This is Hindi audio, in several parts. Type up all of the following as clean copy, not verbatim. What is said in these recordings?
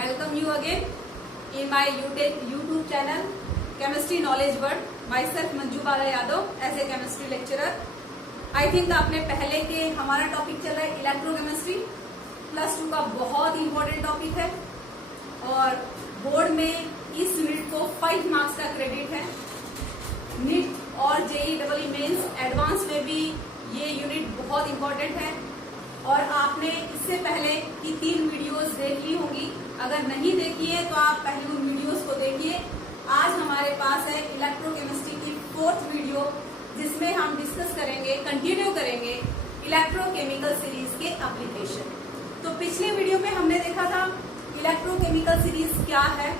welcome you again in my YouTube channel Chemistry Knowledge World. Myself Manju Bala Yadav as a chemistry lecturer. I think आपने पहले के हमारा टॉपिक चल रहा है इलेक्ट्रोकेमिस्ट्री +2 का बहुत ही इम्पोर्टेंट टॉपिक है और बोर्ड में इस यूनिट को 5 मार्क्स का क्रेडिट है। नीट और JEE मेंस एडवांस में भी ये यूनिट बहुत इम्पोर्टेंट है और आपने इससे पहले की 3 वीडियोस देख ली होंगी। अगर नहीं देखी है तो आप पहले उन वीडियोस को देखिए। आज हमारे पास है इलेक्ट्रोकेमिस्ट्री की 4th वीडियो जिसमें हम डिस्कस करेंगे, कंटिन्यू करेंगे इलेक्ट्रोकेमिकल सीरीज के एप्लीकेशन। तो पिछले वीडियो में हमने देखा था इलेक्ट्रोकेमिकल सीरीज क्या है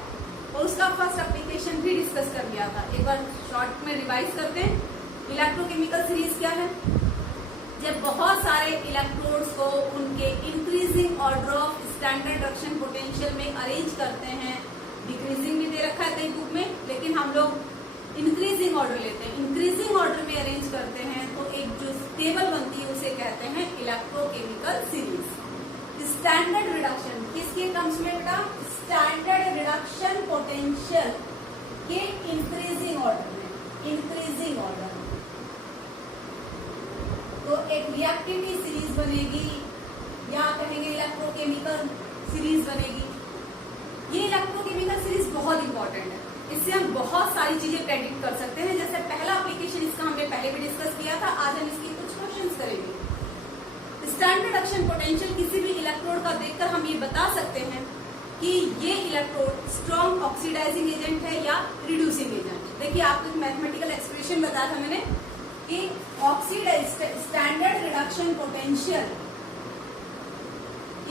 और उसका फर्स्ट एप्लीकेशन भी डिस्कस कर लिया था। एक बार शॉर्ट में रिवाइज करते हैं। इलेक्ट्रोकेमिकल सीरीज क्या है? जब बहुत सारे इलेक्ट्रोड्स को उनके increasing order of standard reduction potential में अरेंज करते हैं, डिक्रीजिंग भी दे रखा है कई बुक में, लेकिन हम लोग इंक्रीजिंग ऑर्डर लेते हैं। इंक्रीजिंग ऑर्डर में अरेंज करते हैं तो एक जो टेबल बनती है उसे कहते हैं इलेक्ट्रोकेमिकल सीरीज। स्टैंडर्ड रिडक्शन किसके टर्म्स में बेटा? स्टैंडर्ड रिडक्शन पोटेंशियल के इंक्रीजिंग ऑर्डर में, इंक्रीजिंग ऑर्डर। तो एक रिएक्टिविटी सीरीज बनेगी या कहेंगे इलेक्ट्रोकेमिकल सीरीज बनेगी। ये इलेक्ट्रोकेमिकल सीरीज बहुत इंपॉर्टेंट है, इससे हम बहुत सारी चीजें प्रेडिक्ट कर सकते हैं। जैसे पहला एप्लीकेशन इसका हमने पहले भी डिस्कस किया था, आज हम इसकी कुछ क्वेश्चंस करेंगे। स्टैंडर्ड रिडक्शन पोटेंशियल किसी भी इलेक्ट्रोड का देखकर हम ये बता सकते हैं कि ये इलेक्ट्रोड स्ट्रॉन्ग ऑक्सीडाइजिंग एजेंट है या रिड्यूसिंग एजेंट। देखिए आपको मैथमेटिकल एक्सप्रेशन बताया था मैंने कि standard reduction potential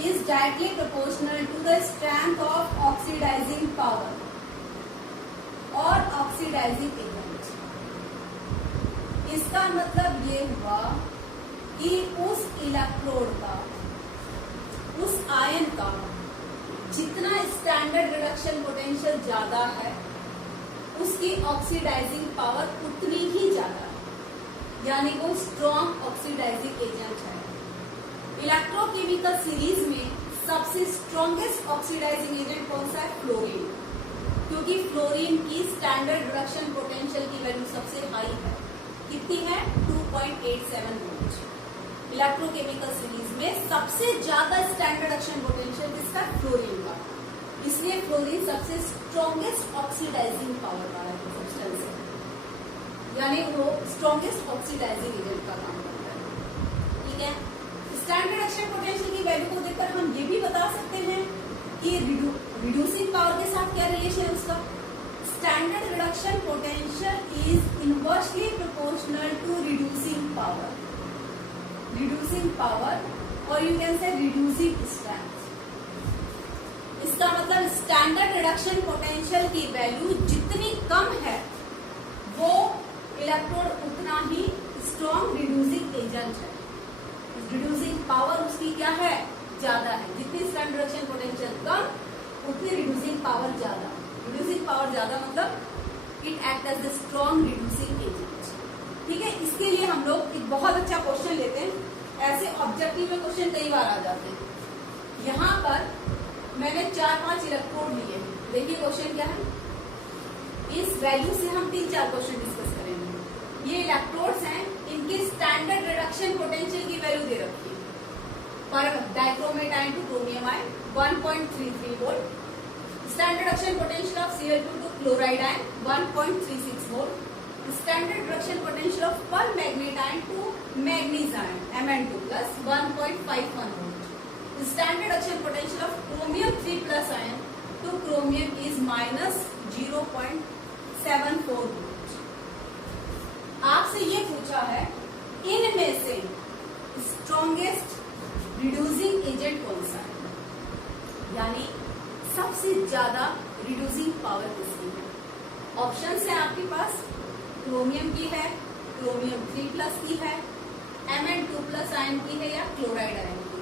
is directly proportional to the strength of oxidizing power और oxidizing agent। इसका मतलब ये हुआ कि उस इलेक्ट्रोड का, उस आयन का जितना स्टैंडर्ड रिडक्शन पोटेंशियल ज्यादा है उसकी ऑक्सीडाइजिंग पावर उतनी ही ज्यादा है, यानी वो स्ट्रॉन्ग ऑक्सीडाइजिंग एजेंट है। इलेक्ट्रोकेमिकल सीरीज में सबसे स्ट्रॉन्गेस्ट ऑक्सीडाइजिंग एजेंट कौन सा है? फ्लोरीन, क्योंकि फ्लोरीन की स्टैंडर्ड रिडक्शन पोटेंशियल की वैल्यू सबसे हाई है। कितनी है? 2.87 वोल्ट। इलेक्ट्रोकेमिकल सीरीज में सबसे ज्यादा स्टैंडर्ड रिडक्शन पोटेंशियल किसका? फ्लोरीन का। इसलिए फ्लोरीन सबसे स्ट्रॉन्गेस्ट ऑक्सीडाइजिंग पावर वाला सब्सटेंस है, यानी वो स्ट्रॉन्गेस्ट ऑक्सीडाइजिंग एजेंट का काम करता है। ठीक है, स्टैंडर्ड रिडक्शन पोटेंशियल की वैल्यू को देखकर हम ये भी बता सकते हैं कि रिड्यूसिंग पावर के साथ क्या रिलेशन है उसका। Standard reduction potential is inversely proportional to reducing power, reducing power और you can say reducing strength. इसका मतलब स्टैंडर्ड रिडक्शन पोटेंशियल की वैल्यू जितनी कम है वो इलेक्ट्रोड उतना ही स्ट्रॉन्ग रिड्यूसिंग एजेंट है। रिड्यूसिंग पावर उसकी क्या है? ज्यादा है। जितनी स्टैंडर्ड रिडक्शन पोटेंशियल कम उतनी रिड्यूसिंग पावर ज्यादा। रिड्यूसिंग पावर ज्यादा मतलब it act as the strong reducing agent. ठीक है, इसके लिए हम लोग एक बहुत अच्छा क्वेश्चन लेते हैं। ऐसे ऑब्जेक्टिव में क्वेश्चन कई बार आ जाते हैं। यहाँ पर मैंने 4-5 इलेक्ट्रोड लिए। देखिए क्वेश्चन क्या है। इस वैल्यू से हम 3-4 क्वेश्चन डिस्कस करेंगे। ये इलेक्ट्रोड्स हैं, इनके स्टैंडर्ड रिडक्शन पोटेंशियल की वैल्यू दे रखी है। पर dichromate ion to chromium ion 1.33 volt. Standard reduction potential of Cl2 to chloride ion 1.36 volt. Standard reduction potential of permanganate ion to manganese ion Mn2+ 1.51 volt. Standard reduction potential of chromium 3+ ion to chromium is -0.74 volt. आपसे ये पूछा है इनमें से स्ट्रॉन्गेस्ट रिड्यूसिंग एजेंट कौन सा है, यानी सबसे ज्यादा रिड्यूसिंग पावर किसकी है। ऑप्शंस है आपके पास, क्रोमियम की है, क्रोमियम 3+ की है, Mn2+ आयन की है या क्लोराइड आयन की।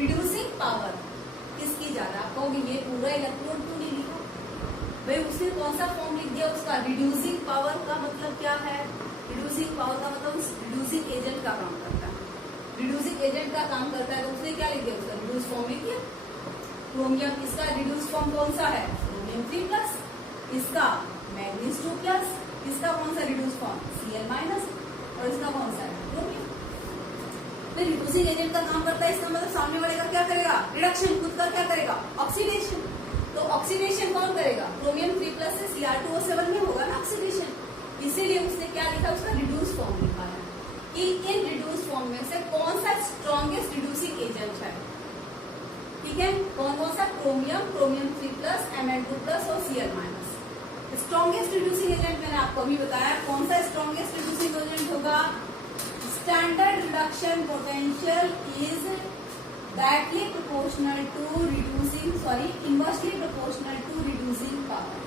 रिड्यूसिंग पावर किसकी ज्यादा? आप कहोगे ये पूरा इलेक्ट्रोड क्यों नहीं लिखा भाई, उसने कौन सा फॉर्म लिख दिया उसका। रिड्यूसिंग पावर का मतलब क्या है? रिड्यूसिंग पावर का मतलब उस रिड्यूसिंग एजेंट का काम करता है। रिड्यूसिंग एजेंट का काम करता है तो उसने क्या लिख दिया उसका? रिड्यूस फॉर्म लिख दिया। क्रोमियम, इसका रिड्यूस फॉर्म कौन सा है? Chromium 3 plus. इसका मैग्नीज 2 प्लस। इसका कौन सा रिड्यूस फॉर्म? Cl minus. और इसका कौन सा है? क्रोमियम। तो रिड्यूसिंग एजेंट का काम करता है, इसका मतलब सामने वाले का क्या करेगा? रिडक्शन। खुद का क्या करेगा? ऑक्सीडेशन। तो ऑक्सीडेशन कौन करेगा? क्रोमियम 3 प्लस से Cr2O7 में होगा ना ऑक्सीडेशन। इसीलिए उसने क्या लिखा? उसका रिड्यूस फॉर्म लिखा है कि इन रिड्यूस फॉर्म में से कौन सा स्ट्रॉन्गेस्ट रिड्यूसिंग एजेंट है। ठीक है, कौन कौन सा? Chromium, chromium 3 plus, Mn2 plus और Cl minus. Strongest reducing agent मैंने आपको अभी बताया। कौन सा स्ट्रॉन्गेस्ट रिड्यूसिंग एजेंट होगा? Standard reduction potential is directly proportional to reducing, inversely proportional to reducing power.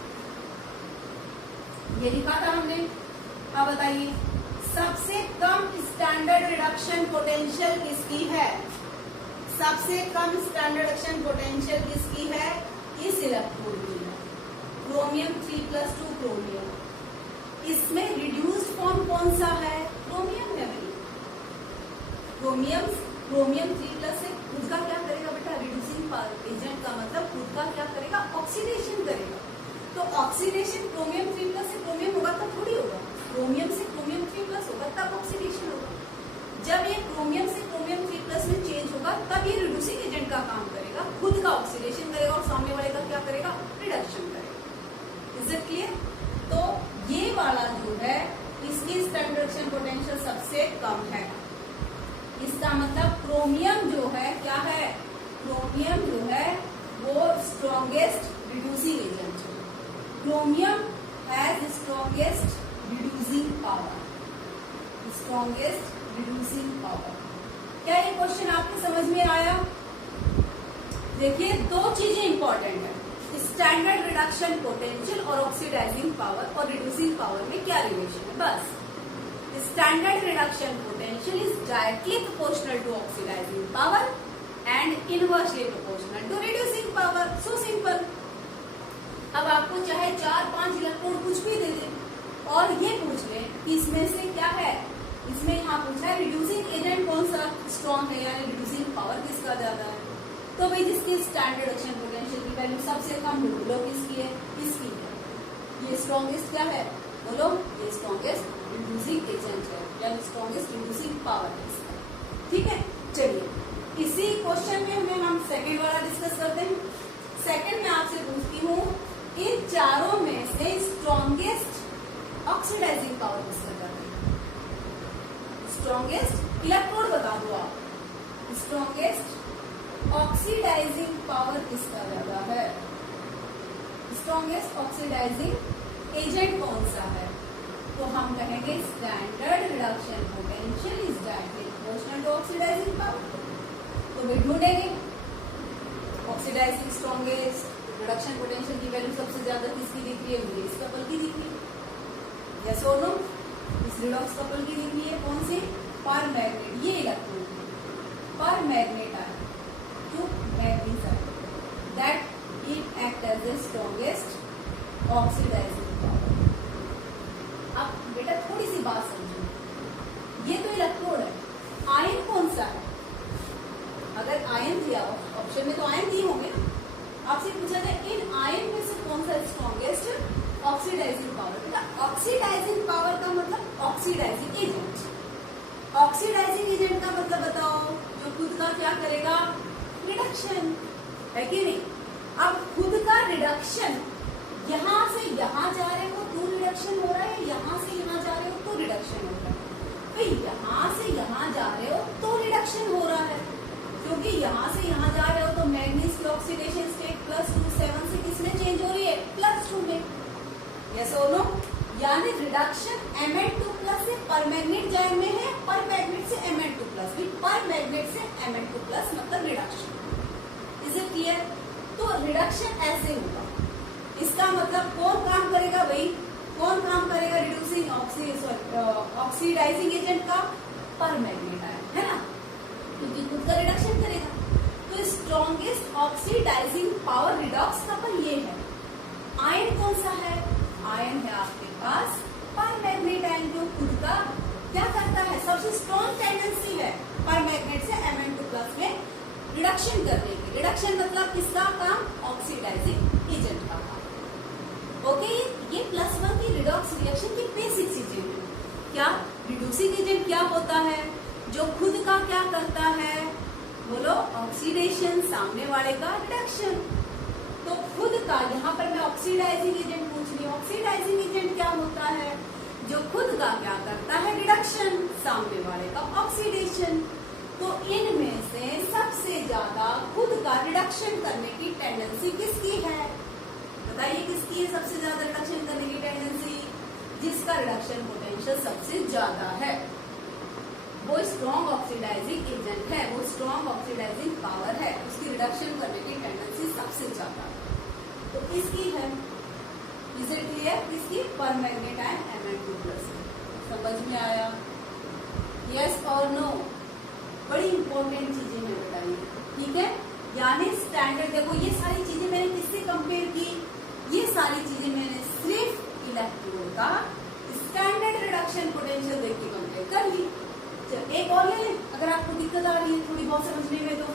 ये लिखा था हमने। अब बताइए, सबसे कम स्टैंडर्ड रिडक्शन पोटेंशियल किसकी है? सबसे कम स्टैंडर्ड रिडक्शन पोटेंशियल किसकी है? इस इलेक्ट्रोड की है, क्रोमियम 3 प्लस 2 क्रोमियम। इसमें रिड्यूस्ड फॉर्म कौन सा है? क्रोमियम है भाई। क्रोमियम 3 प्लस से खुद का क्या करेगा बेटा? रिड्यूसिंग एजेंट का मतलब खुद का क्या करेगा? ऑक्सीडेशन करेगा। तो ऑक्सीडेशन क्रोमियम 3 प्लस से क्रोमियम होगा तब थोड़ी होगा, क्रोमियम से क्रोमियम 3 प्लस होगा तब ऑक्सीडेशन होगा। जब ये क्रोमियम से क्रोमियम 3 प्लस में चेंज होगा तब ये रिड्यूसिंग एजेंट का काम करेगा, खुद का ऑक्सीडेशन करेगा और सामने वाले का क्या करेगा? रिडक्शन करेगा। Is it clear? तो ये वाला जो है इसकी स्टैंडर्ड रिडक्शन पोटेंशियल सबसे कम है। इसका मतलब क्रोमियम जो है क्या है? क्रोमियम जो है वो स्ट्रॉन्गेस्ट रिड्यूसिंग एजेंट है। Chromium has strongest reducing power. Strongest reducing power. क्या ये क्वेश्चन आपके समझ में आया? देखिए, दो चीजें इंपॉर्टेंट है, स्टैंडर्ड रिडक्शन पोटेंशियल और ऑक्सीडाइजिंग पावर और रिड्यूसिंग पावर में क्या रिलेशन है। बस standard reduction potential is directly proportional to oxidising power and inversely proportional to reducing power. So simple. अब आपको चाहे 4-5 इलेक्ट्रॉन कुछ भी दे दे और ये पूछ ले कि इसमें से क्या है, इसमें यहाँ पूछा है रिड्यूसिंग एजेंट कौन सा स्ट्रॉन्ग है, यानी रिड्यूसिंग पावर किसका ज्यादा है। तो भाई जिसकी स्टैंडर्ड रिडक्शन पोटेंशियल की वैल्यू सबसे कम हो, बोलो किसकी है? इसकी है। ये स्ट्रॉन्गेस्ट क्या है? बोलो, ये स्ट्रॉन्गेस्ट रिड्यूसिंग एजेंट है, यानी स्ट्रॉन्गेस्ट रिड्यूसिंग पावर है इसका। ठीक है, चलिए इसी क्वेश्चन में हम सेकेंड वाला डिस्कस करते हैं। सेकेंड में आपसे पूछती हूँ, इन चारों में से स्ट्रॉन्गेस्ट ऑक्सीडाइजिंग पावर किसका ज्यादा है? स्ट्रॉन्गेस्ट इलेक्ट्रोड बता दो आप। स्ट्रॉन्गेस्ट ऑक्सीडाइजिंग पावर किसका ज्यादा है? स्ट्रॉन्गेस्ट ऑक्सीडाइजिंग एजेंट कौन सा है? तो हम कहेंगे standard reduction potential is directly proportional to oxidising power. तो वे ढूंढेंगे ऑक्सीडाइजिंग स्ट्रॉन्गेस्ट रिडक्शन पोटेंशियल की वैल्यू सबसे ज्यादा किसकी दिख रही है? मुझे इस कपल की दिख रही है। यस और नो? इस रिडॉक्स कपल की दिख रही है। कौन सी? पर मैग्नेट। ये इलेक्ट्रॉन पर मैग्नेट आए टू मैग्नीज आए that it act as the strongest oxidising power. अब बेटा थोड़ी सी बात समझो, ये तो इलेक्ट्रोड है, आयन कौन सा है? अगर आयन दिया ऑप्शन में तो आयन दिए होंगे ना, आपसे पूछा जाए इन आयन में से कौन सा स्ट्रॉन्गेस्ट ऑक्सीडाइजिंग पावर। बेटा ऑक्सीडाइजिंग पावर का मतलब ऑक्सीडाइजिंग एजेंट। ऑक्सीडाइजिंग एजेंट का मतलब बताओ, जो खुद का क्या करेगा? रिडक्शन, है कि नहीं? अब खुद का रिडक्शन, यहां से यहां जा रहे हो तो रिडक्शन हो रहा है, यहां से यहां जा रहे हो तो रिडक्शन हो रहा है। भाई यहां से यहां जा रहे हो तो रिडक्शन हो रहा है, क्योंकि यहां से यहां जा रहे हो तो मैग्नीज की ऑक्सीडेशन स्टेट +2 7 से किसमें चेंज हो रही है? +2 में। यस और नो? यानी रिडक्शन Mn2 प्लस से पर मैग्नेट जाए में है, पर मैग्नेट से Mn2 प्लस, पर मैग्नेट से Mn2 प्लस मतलब रिडक्शन। Is it clear? तो रिडक्शन ऐसे होगा। इसका मतलब कौन काम करेगा भाई? कौन काम करेगा रिड्यूसिंग ऑक्सीडाइजिंग एजेंट का? पर मैग्नेट है ना, क्योंकि खुद का रिडक्शन करेगा। तो strongest oxidising power redox couple ये है। आयन कौन सा है? आयन है आपके पास पर मैग्नेट आयन, जो खुद का क्या करता है? सबसे स्ट्रॉन्ग टेंडेंसी है पर मैग्नेट से Mn2 प्लस में रिडक्शन करने की। रिडक्शन मतलब किसका काम? ऑक्सीडाइजिंग एजेंट का काम। ओके, ये +1 की रिडॉक्स रिएक्शन की बेसिक चीजें हैं। क्या रिड्यूसिंग एजेंट क्या होता है? जो खुद का क्या करता है? बोलो, ऑक्सीडेशन, सामने वाले का रिडक्शन। तो खुद का, यहाँ पर मैं ऑक्सीडाइजिंग एजेंट पूछ रही हूँ, ऑक्सीडाइजिंग एजेंट क्या होता है? जो खुद का क्या करता है? रिडक्शन, सामने वाले का ऑक्सीडेशन। तो इनमें से सबसे ज्यादा खुद का रिडक्शन करने की टेंडेंसी किसकी है? बताइए किसकी है सबसे ज्यादा रिडक्शन करने की टेंडेंसी? जिसका रिडक्शन पोटेंशियल सबसे ज्यादा है, वो स्ट्रॉन्ग ऑक्सीडाइजिंग एजेंट है, वो स्ट्रॉन्ग ऑक्सीडाइजिंग पावर है, उसकी रिडक्शन करने की टेंडेंसी सबसे ज्यादा। तो इसकी है, इज इट क्लियर? किसकी? Permanganate ion Mn2+। समझ में आया? यस और नो? बड़ी इंपॉर्टेंट चीजें मैं बताई, ठीक है। यानी स्टैंडर्ड, देखो ये सारी चीजें मैंने किससे कंपेयर की? ये सारी चीजें मैंने सिर्फ इलेक्ट्रोड का स्टैंडर्ड रिडक्शन पोटेंशियल देख के कंपेयर कर ली। चलो एक और ले लें, अगर आपको दिक्कत आ रही है थोड़ी बहुत समझने में तो।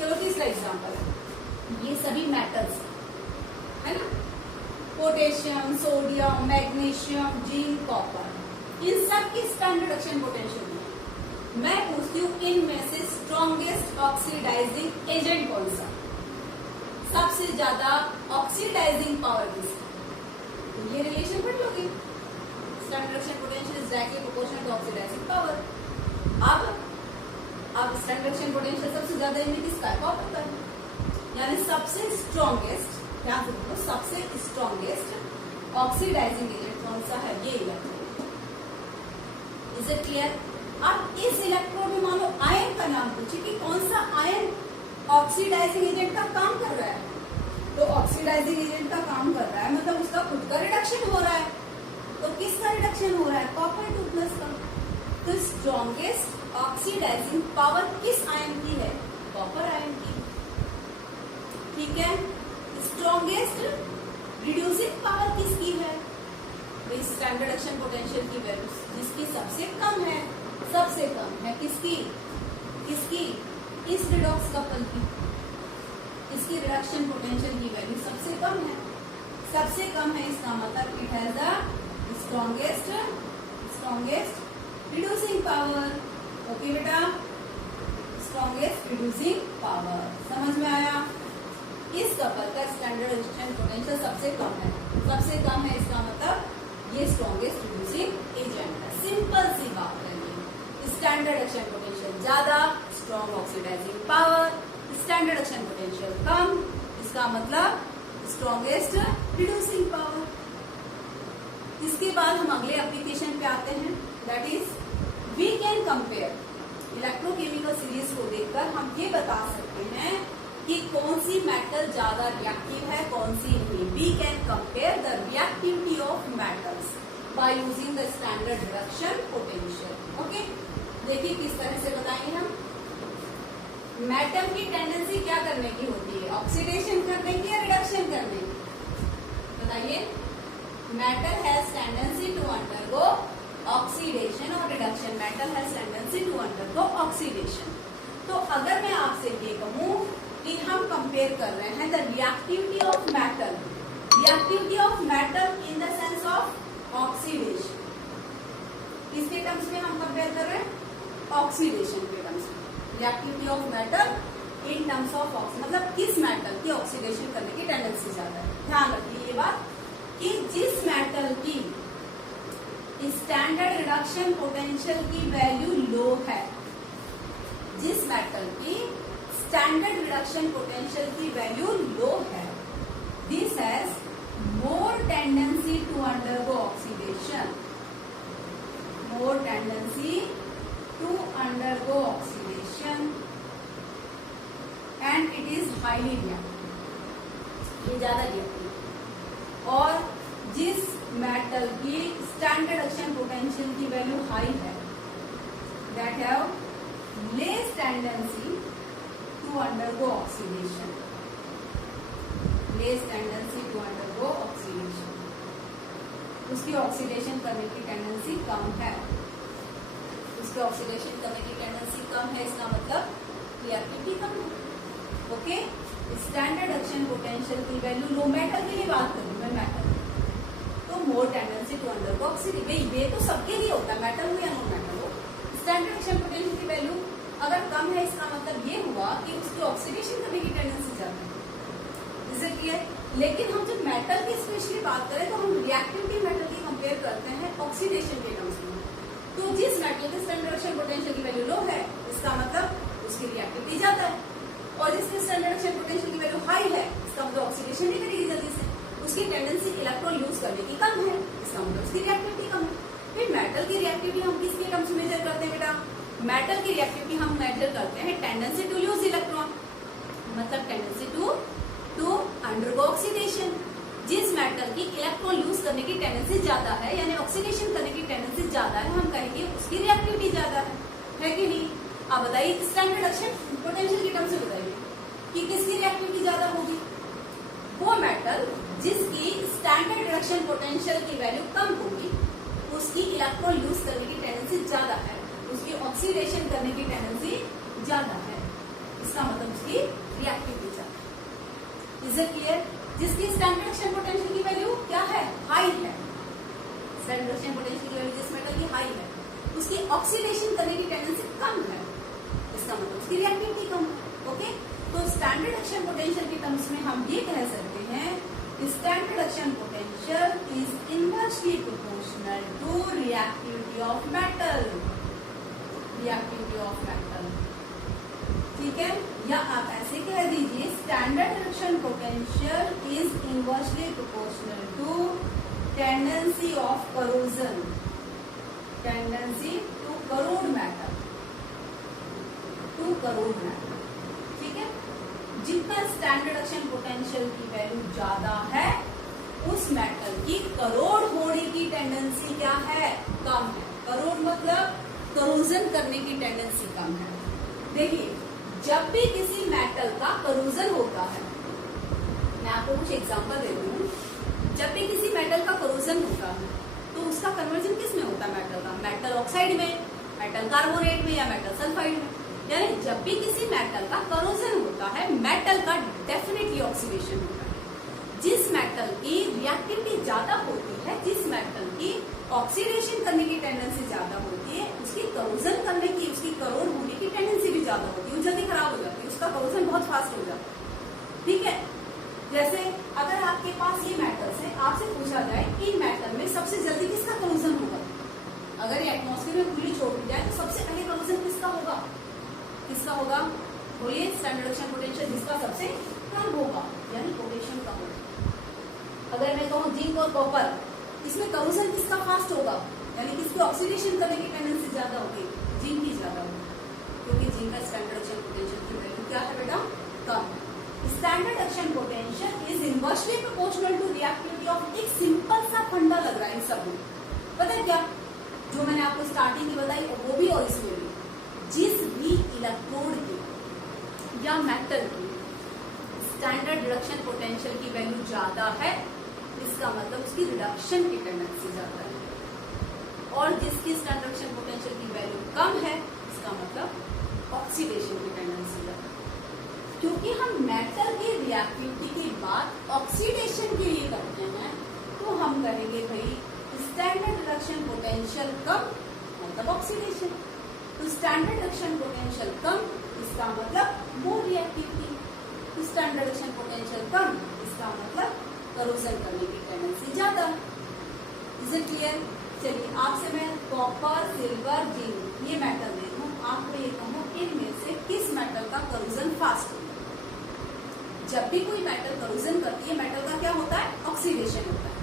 चलो तीसरा एग्जाम्पल, ये सभी मेटल्स है ना, potassium, sodium, magnesium, zinc, copper, इन सब की स्टैंडर्ड रिडक्शन पोटेंशियल। मैं पूछती हूँ इनमें से स्ट्रॉन्गेस्ट ऑक्सीडाइजिंग एजेंट कौन सा? सबसे ज्यादा ऑक्सीडाइजिंग पावर किसकी? तो ये रिलेशन पढ़ लोगे, standard reduction potential is directly proportional to oxidising power. अब स्टैंडर्ड रिडक्शन पोटेंशियल सबसे ज्यादा इनमें किसका है? कॉपर का। यानी सबसे स्ट्रॉन्गेस्ट, क्या बोलो, सबसे स्ट्रॉन्गेस्ट ऑक्सीडाइजिंग एजेंट कौन सा है? ये इलेक्ट्रोड। Is it clear? अब इस इलेक्ट्रोड में मान लो आयन का नाम पूछे कि कौन सा आयन ऑक्सीडाइजिंग एजेंट का काम कर रहा है, तो ऑक्सीडाइजिंग एजेंट का काम कर रहा है मतलब उसका खुद का रिडक्शन हो रहा है। तो किसका रिडक्शन हो रहा है? कॉपर 2+ का। तो स्ट्रॉन्गेस्ट ऑक्सीडाइजिंग पावर किस आयन की है? कॉपर आयन की, ठीक है। स्ट्रॉन्गेस्ट रिड्यूसिंग पावर किसकी है? स्टैंडर्ड रिडक्शन पोटेंशियल की वैल्यू जिसकी सबसे कम है, सबसे कम है किसकी? किसकी? इस रिडॉक्स कपल की, इसकी रिडक्शन पोटेंशियल की वैल्यू सबसे कम है। सबसे कम है इसका मतलब it has the strongest reducing power. Okay बेटा, स्ट्रॉन्गेस्ट रिड्यूसिंग पावर, समझ में आया? इस कपल का स्टैंडर्ड रिडक्शन पोटेंशियल सबसे कम है, सबसे कम है इसका मतलब ये स्ट्रॉन्गेस्ट रिड्यूसिंग एजेंट है। सिंपल सी बात है, स्टैंडर्ड रिडक्शन पोटेंशियल ज्यादा, strong oxidizing power, standard reduction potential कम, इसका मतलब स्ट्रॉन्गेस्ट रिड्यूसिंग पावर। इसके बाद हम अगले एप्लीकेशन पे आते हैं, that is we can compare. Electrochemical series को देखकर हम ये बता सकते हैं कि कौन सी मेटल ज्यादा रिएक्टिव है, कौन सी नहीं। We can compare the reactivity of metals by using the standard reduction potential. Okay, देखिए किस तरह से बताएंगे हम। मेटल की टेंडेंसी क्या करने की होती है? ऑक्सीडेशन करने की या रिडक्शन करने की? बताइए। Metal has tendency to undergo oxidation और reduction. Metal has tendency to undergo oxidation. तो अगर मैं आपसे ये कहूं कि हम कंपेयर कर रहे हैं the reactivity of metal, reactivity of metal in the sense of oxidation, किसके टर्म्स में हम कंपेयर कर रहे हैं? ऑक्सीडेशन के टर्म्स में। Reactivity of metal in terms of oxidation, मतलब किस मेटल की ऑक्सीडेशन करने की टेंडेंसी ज्यादा है। ध्यान रखिए ये बात कि जिस मेटल की स्टैंडर्ड रिडक्शन पोटेंशियल की वैल्यू लो है, जिस मेटल की स्टैंडर्ड रिडक्शन पोटेंशियल की वैल्यू लो है, this has more tendency to undergo oxidation, more tendency to undergo oxidation and it is highly reactive, ये ज्यादा रिएक्टिव। और जिस मेटल की स्टैंडर्ड रिडक्शन पोटेंशियल की वैल्यू हाई है, that have less tendency to undergo oxidation, less tendency to undergo oxidation, उसकी ऑक्सीडेशन करने की टेंडेंसी कम है, उसकी ऑक्सीडेशन करने की टेंडेंसी कम है, इसका मतलब रिएक्टिविटी कम है। ओके, स्टैंडर्ड रिडक्शन पोटेंशियल की वैल्यू लो, मेटल के लिए बात करूं मैं, मेटल तो मोर टेंडेंसी टू अंडरगो ऑक्सीडेशन, ये तो सबके लिए होता है, मेटल हो या नॉन मेटल हो। स्टैंडर्ड रिडक्शन पोटेंशियल की वैल्यू अगर कम है, इसका मतलब ये हुआ कि उसकी ऑक्सीडेशन करने की टेंडेंसी ज्यादा है, इज इट क्लियर? लेकिन हम जब मेटल की स्पेशली बात करें तो हम रिएक्टिविटी मेटल की कंपेयर करते हैं ऑक्सीडेशन के टर्म्स में। तो जिस मेटल के स्टैंडर्ड रिडक्शन पोटेंशियल की वैल्यू लो है, इसका मतलब उसकी रिएक्टिविटी ज्यादा है, और जिसके स्टैंडर्ड रिडक्शन पोटेंशियल की वैल्यू हाई है, इसका मतलब ऑक्सीडेशन नहीं करेगी जल्दी से, उसकी टेंडेंसी इलेक्ट्रॉन यूज करने की कम है, इसका मतलब उसकी रिएक्टिविटी कम है। फिर मेटल की रिएक्टिविटी हम किसके टर्म्स में मेजर करते हैं बेटा? मेटल की रिएक्टिविटी हम मेजर करते हैं टेंडेंसी टू यूज इलेक्ट्रॉन, मतलब टेंडेंसी टू अंडरगो ऑक्सीडेशन। जिस मेटल की इलेक्ट्रॉन यूज करने की टेंडेंसी ज्यादा है, यानी ऑक्सीडेशन करने की टेंडेंसी ज्यादा है, हम कहेंगे उसकी रिएक्टिविटी ज्यादा है कि नहीं? आप बताइए स्टैंडर्ड रिडक्शन पोटेंशियल की टर्म से बताइए कि किसकी रिएक्टिविटी ज्यादा होगी? वो मेटल जिसकी स्टैंडर्ड रिडक्शन पोटेंशियल की वैल्यू कम होगी, उसकी इलेक्ट्रॉन यूज करने की टेंडेंसी ज्यादा है, उसकी ऑक्सीडेशन करने की टेंडेंसी ज्यादा है, इसका मतलब उसकी रिएक्टिविटी ज्यादा है। Is it clear? जिसकी स्टैंडर्ड रिडक्शन पोटेंशियल की वैल्यू क्या है? हाई है। स्टैंडर्ड रिडक्शन पोटेंशियल की वैल्यू जिस मेटल की हाई है, उसकी ऑक्सीडेशन करने की टेंडेंसी कम है, इसका मतलब उसकी रिएक्टिविटी कम है। ओके, तो स्टैंडर्ड रिडक्शन पोटेंशियल की टर्म्स में हम ये कह सकते हैं standard reduction potential is inversely proportional to reactivity of metal, reactivity of metal, ठीक है? या आप ऐसे कह दीजिए standard reduction potential is inversely proportional to tendency of corrosion, tendency to corrode matter, to corrode matter, ठीक है? जितना स्टैंडर्ड रिडक्शन पोटेंशियल की वैल्यू ज्यादा है, उस मेटल की करोड़ होने की टेंडेंसी क्या है? कम है। करोड़ मतलब करोजन करने की टेंडेंसी कम है। देखिए, जब भी किसी मेटल का करोजन होता है, मैं आपको कुछ एग्जांपल देती हूँ। जब भी किसी मेटल का करोजन होता है तो उसका कन्वर्जन किस में होता है मेटल का? मेटल ऑक्साइड में, मेटल कार्बोनेट में, या मेटल सल्फाइड में। यानी जब भी किसी मेटल का करोजन होता है, मेटल का डेफिनेटली ऑक्सीडेशन होता है। जिस मेटल की रिएक्टिविटी ज्यादा होती है, जिस मेटल की ऑक्सीडेशन करने की टेंडेंसी ज्यादा होती है, उसकी करोजन करने की, उसकी करोड़ होने की टेंडेंसी भी ज्यादा होती है, वो जल्दी खराब हो जाती है, उसका करोजन बहुत फास्ट हो जाता है, ठीक है? जैसे अगर आपके पास ये मेटल्स है, आपसे पूछा जाए इन मेटल में सबसे जल्दी किसका करोजन होगा? अगर ये एटमॉस्फेयर में खुली छोड़ दी जाए तो सबसे पहले करोजन किसका होगा? किसका होगा? बोलिए, स्टैंडर्ड रिडक्शन पोटेंशियल जिसका सबसे कम होगा, यानी पोटेशियम का होगा। अगर मैं कहूँ जिंक और कॉपर, इसमें करोजन किसका फास्ट होगा? यानी किसकी ऑक्सीडेशन करने की टेंडेंसी ज्यादा होगी? जिंक की ज्यादा होगी, क्योंकि जिंक का स्टैंडर्ड रिडक्शन पोटेंशियल की वैल्यू क्या है बेटा? कम है। Standard reduction potential is inversely proportional to reactivity of, एक सिंपल सा फंडा लग रहा है इन सब में, पता है क्या? जो मैंने आपको स्टार्टिंग की बताई वो भी और इसमें भी, जिस भी इलेक्ट्रोड की या मेटल की स्टैंडर्ड रिडक्शन पोटेंशियल की वैल्यू ज्यादा है, इसका मतलब उसकी रिडक्शन की टेंडेंसी ज्यादा है, और जिसकी स्टैंडर्ड रिडक्शन पोटेंशियल की वैल्यू कम है, इसका मतलब ऑक्सीडेशन की टेंडेंसी ज्यादा है। क्योंकि हम मेटल की रिएक्टिविटी की बात ऑक्सीडेशन के लिए करते हैं, तो हम कहेंगे भाई स्टैंडर्ड रिडक्शन पोटेंशियल कम मतलब ऑक्सीडेशन, तो स्टैंडर्ड रिडक्शन पोटेंशियल कम, इसका मतलब मोर रिएक्टिविटी, तो स्टैंडर्ड रिडक्शन पोटेंशियल कम, इसका मतलब करोजन करने की टेंडेंसी ज्यादा। Is it clear? चलिए, आपसे मैं कॉपर, सिल्वर, जिंक ये मेटल दे दूं, आपको ये कहूँ इनमें से किस मेटल का करोजन फास्ट होता है? जब भी कोई मेटल करोजन करती है, मेटल का क्या होता है? ऑक्सीडेशन होता है।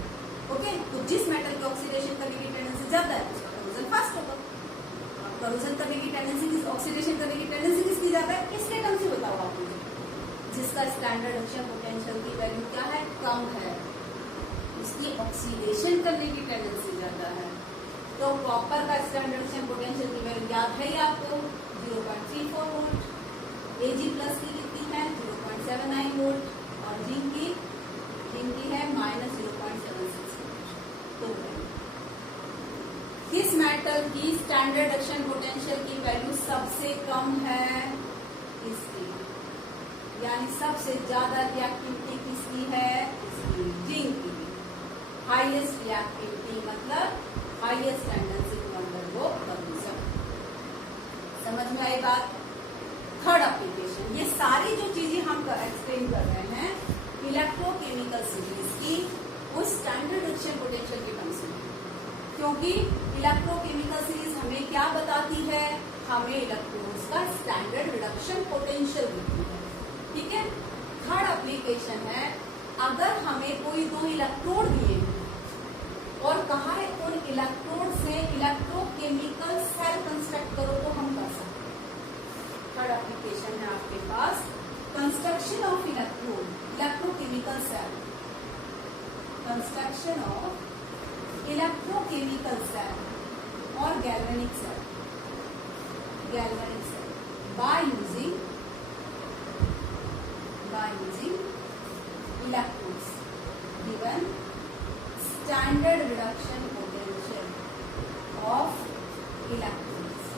ओके, तो जिस मेटल की ऑक्सीडेशन करने की टेंडेंसी ज्यादा है, उसका करोजन फास्ट होगा। करोजन करने की टेंडेंसी, ऑक्सीडेशन करने की टेंडेंसी किसकी ज्यादा है? किसके टर्म से बताओ आप मुझे? जिसका स्टैंडर्ड रिडक्शन पोटेंशियल की वैल्यू क्या है? कम है, उसकी ऑक्सीडेशन करने की टेंडेंसी ज्यादा है। तो कॉपर का स्टैंडर्ड रिडक्शन पोटेंशियल की वैल्यू याद है आपको? 0.34 वोल्ट। Ag प्लस की कितनी है? 0.79 वोल्ट, और जिंक की है -0.76 वोल्ट। तो किस मेटल की स्टैंडर्ड रिडक्शन पोटेंशियल की वैल्यू सबसे कम है? इसकी, यानी सबसे ज्यादा रिएक्टिविटी किसकी है? इसकी, जिंक की। हाईएस्ट रिएक्टिविटी मतलब highest tendency to undergo confusion. समझ में आई बात? थर्ड एप्लीकेशन, ये सारी जो चीजें हम एक्सप्लेन कर रहे हैं इलेक्ट्रोकेमिकल सीरीज की उस स्टैंडर्ड रिडक्शन पोटेंशियल के टर्म्स में, क्योंकि इलेक्ट्रोकेमिकल सीरीज हमें क्या बताती है? हमें इलेक्ट्रॉन्स का स्टैंडर्ड रिडक्शन पोटेंशियल देती है। ठीक है। थर्ड एप्लीकेशन है, अगर हमें कोई दो इलेक्ट्रोड दिए और कहा है उन इलेक्ट्रोड से इलेक्ट्रोकेमिकल सेल कंस्ट्रक्ट करो तो हम कर सकते हैं। थर्ड एप्लीकेशन है आपके पास construction of electrode, electrochemical cell, construction of electrochemical cell और galvanic cell, galvanic cell by using electrodes given standard reduction potential of electrodes।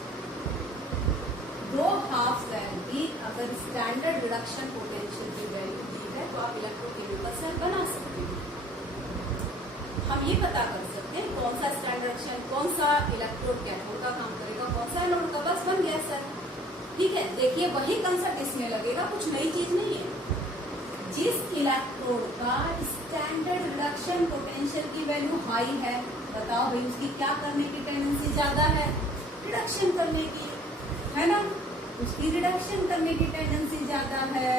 दो हाफ सेल की अगर स्टैंडर्ड रिडक्शन पोटेंशियल की वैल्यू दी है तो आप इलेक्ट्रोकेमिकल सेल बना सकते हैं। हम ये पता कर सकते हैं कौन सा स्टैंडर्ड रिडक्शन, कौन सा इलेक्ट्रोड कैथोड का काम करेगा, कौन सा एनोड का, बस बन गया सर। ठीक है। देखिए वही कंसेप्ट इसमें लगेगा, कुछ नई चीज नहीं है। जिस इलेक्ट्रोड का स्टैंडर्ड रिडक्शन पोटेंशियल की वैल्यू हाई है, बताओ भाई उसकी क्या करने की टेंडेंसी ज्यादा है? रिडक्शन करने की, है ना? उसकी रिडक्शन करने की टेंडेंसी ज्यादा है।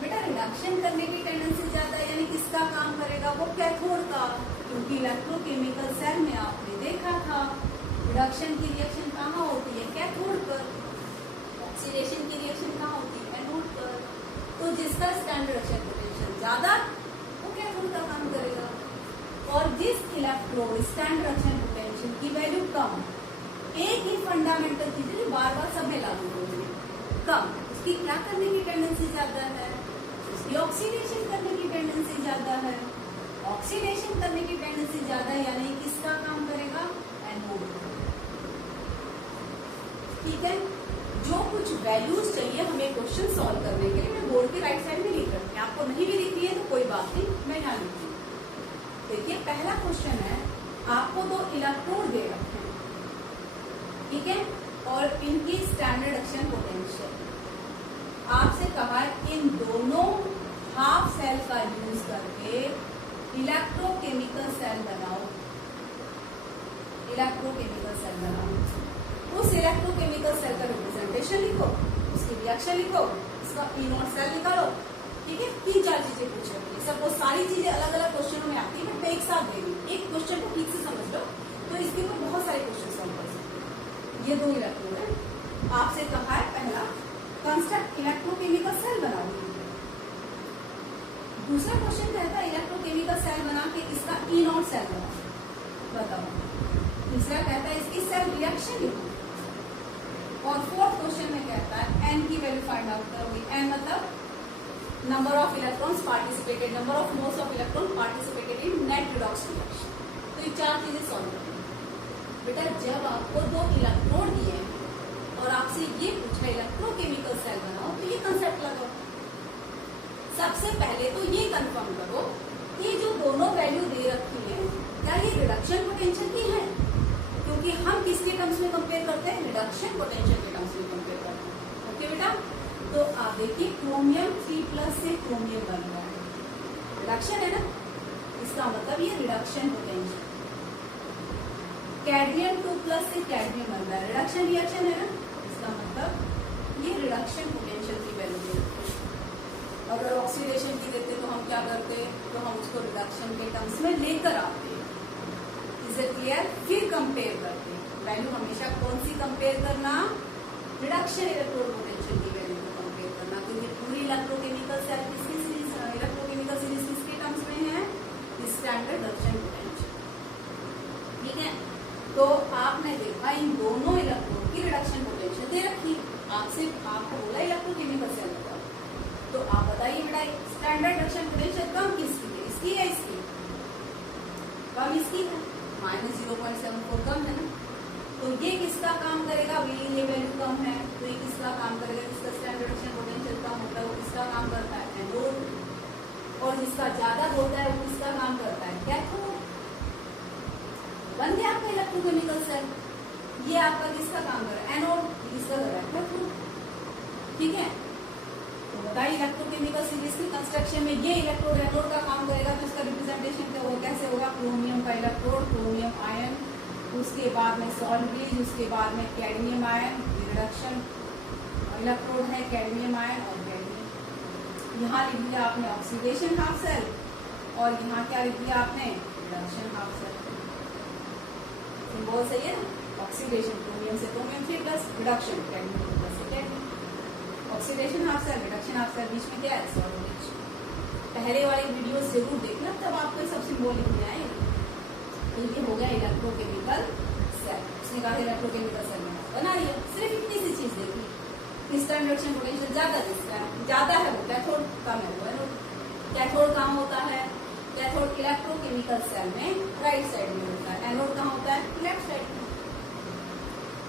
बेटा रिडक्शन करने की टेंडेंसी ज्यादा यानी किसका काम करेगा? वो कैथोड का, क्योंकि इलेक्ट्रोकेमिकल सेल में आपने देखा था रिडक्शन की रिएक्शन कहाँ होती है? कैथोड पर। ऑक्सीडेशन की रिएक्शन कहाँ होती है? एनोड पर। तो जिसका स्टैंडर्ड रिडक्शन पोटेंशियल ज्यादा वो कैथोड का काम करेगा, और जिस इलेक्ट्रोड स्टैंडर्ड रिडक्शन पोटेंशियल की वैल्यू कम, एक ही फंडामेंटल चीज है बार बार सब में लागू होगी, कम, उसकी क्या करने की टेंडेंसी ज्यादा है? उसकी ऑक्सीडेशन करने की टेंडेंसी ज्यादा है। ऑक्सीडेशन करने की टेंडेंसी ज्यादा यानी किसका काम करेगा? एनोड। ठीक है। जो कुछ वैल्यूज चाहिए हमें क्वेश्चन सॉल्व करने के लिए मैं बोर्ड के राइट साइड में लिख रखी है, आपको नहीं भी लिख रही है तो कोई बात नहीं, मैं यहाँ लिख रही हूँ। देखिए पहला क्वेश्चन है, आपको दो इलेक्ट्रोड दे रखे हैं, ठीक है, और इनकी स्टैंडर्ड रिडक्शन पोटेंशियल आपसे कहा है इन दोनों हाफ सेल का यूज करके इलेक्ट्रोकेमिकल सेल बनाओ, इलेक्ट्रोकेमिकल सेल बनाओ। उस इलेक्ट्रोकेमिकल सेल का रिप्रेजेंटेशन लिखो, उसकी रिएक्शन लिखो, इसका E0 सेल निकालो। ठीक है। 3-4 चीजें पूछ रही है, सब वो सारी चीजें अलग अलग क्वेश्चनों में आती है, मैं एक साथ दे रही हूँ। एक क्वेश्चन को ठीक से समझ लो तो इसके ऊपर बहुत सारे क्वेश्चन सॉल्व कर सकते हैं। ये दो इलेक्ट्रोड है, आपसे कहा है पहला कंस्ट्रक्ट इलेक्ट्रोकेमिकल सेल बनाओ। दूसरा क्वेश्चन कहता है इलेक्ट्रोकेमिकल सेल बना के इसका E0 सेल बनाओ, बताओ। तीसरा कहता है इसकी सेल रिएक्शन लिखो, और फोर्थ क्वेश्चन में कहता है एन की वैल्यू फाइंड आउट करोगे। एन मतलब number of electrons participated, number of moles of electron participated in net redox reaction. तो ये 4 चीजें सॉल्व करनी है। बेटा जब आपको दो इलेक्ट्रोड दिए और आपसे ये पूछा इलेक्ट्रोकेमिकल सेल बनाओ तो ये कंसेप्ट लगाओ। सबसे पहले तो ये कंफर्म करो कि जो दोनों वैल्यू दे रखी है क्या ये रिडक्शन पोटेंशियल की है, क्योंकि हम किसके टर्म्स में कंपेयर करते हैं? रिडक्शन पोटेंशियल के टर्म्स में कंपेयर करते हैं। ओके बेटा, तो आप देखिए क्रोमियम 3+ से क्रोमियम बन रहा है, रिडक्शन है ना, इसका मतलब ये रिडक्शन पोटेंशियल। कैडमियम 2+ से कैडमियम बन रहा है, रिडक्शन रिएक्शन है ना, इसका मतलब ये रिडक्शन पोटेंशियल की वैल्यू देते हैं। अगर ऑक्सीडेशन की देते तो हम क्या करते? तो हम उसको रिडक्शन के टर्म्स में लेकर आते। Is it clear? फिर कंपेयर करते हैं। वैल्यू हमेशा कौन सी कंपेयर करना? रिडक्शन इलेक्ट्रोड पोटेंशियल की वैल्यू को कंपेयर करना, क्योंकि पूरी इलेक्ट्रोकेमिकल सेल किसकी सीरीज, इलेक्ट्रोकेमिकल सीरीज किसके टर्म्स में है? Standard reduction potential. ठीक है। तो आपने देखा इन दोनों इलेक्ट्रोड की रिडक्शन पोटेंशियल दे रखी, आपको बोला इलेक्ट्रोकेमिकल सेल बताओ, तो आप बताइए बेटा स्टैंडर्ड रिडक्शन पोटेंशियल कम किसकी है? इसकी है इसकी? कम इसकी है, -0.74 कम है ना। तो ये किसका काम करेगा? ये वैल्यू कम है तो ये किसका काम करेगा? जिसका स्टैंडर्ड रिडक्शन पोटेंशियल कम होता है वो किसका काम करता है, एनोड, और जिसका ज्यादा होता है वो किसका काम करता है, कैथोड। बन गया आपका इलेक्ट्रोकेमिकल सेल। ये आपका किसका काम कर रहा है, एनोड, किसका कर रहा है, कैथोड। ठीक है, तो बताइए इलेक्ट्रोकेमिकल सीरीज की कंस्ट्रक्शन में ये इलेक्ट्रोड एनोड का काम करेगा, तो इसका रिप्रेजेंटेशन क्या होगा, कैसे होगा, क्रोमियम का इलेक्ट्रोड, क्रोमियम आयन, उसके बाद में सॉल्वेज, उसके बाद में कैडमियम आयन, रिडक्शन इलेक्ट्रोड है कैडमियम आयन और कैडमियम। यहाँ लिख दिया आपने ऑक्सीडेशन हाफ सेल, और यहाँ क्या लिख दिया आपने, रिडक्शन हाफ सेल। सिंबल सही है ना, ऑक्सीडेशन क्रोमियम से chromium 3 plus, reduction cadmium plus से cadmium. Oxidation half cell, reduction half cell, बीच में क्या है, सॉल्वेज। पहले वाली वीडियोस जरूर देखना, तब आपको सब सिंबल लिखने आएंगे। तो ये हो गया इलेक्ट्रोकेमिकल सेल। उसने कहा इलेक्ट्रोकेमिकल सेल बना लिया, सिर्फ इतनी सी चीज देखी, किसका रिडक्शन पोटेंशियल ज्यादा, जिसका ज्यादा है वो कैथोड, कम है वो एनोड। कैथोड कहाँ होता है, कैथोड इलेक्ट्रोकेमिकल सेल में राइट साइड में होता है, एनोड कहाँ होता है, लेफ्ट साइड में।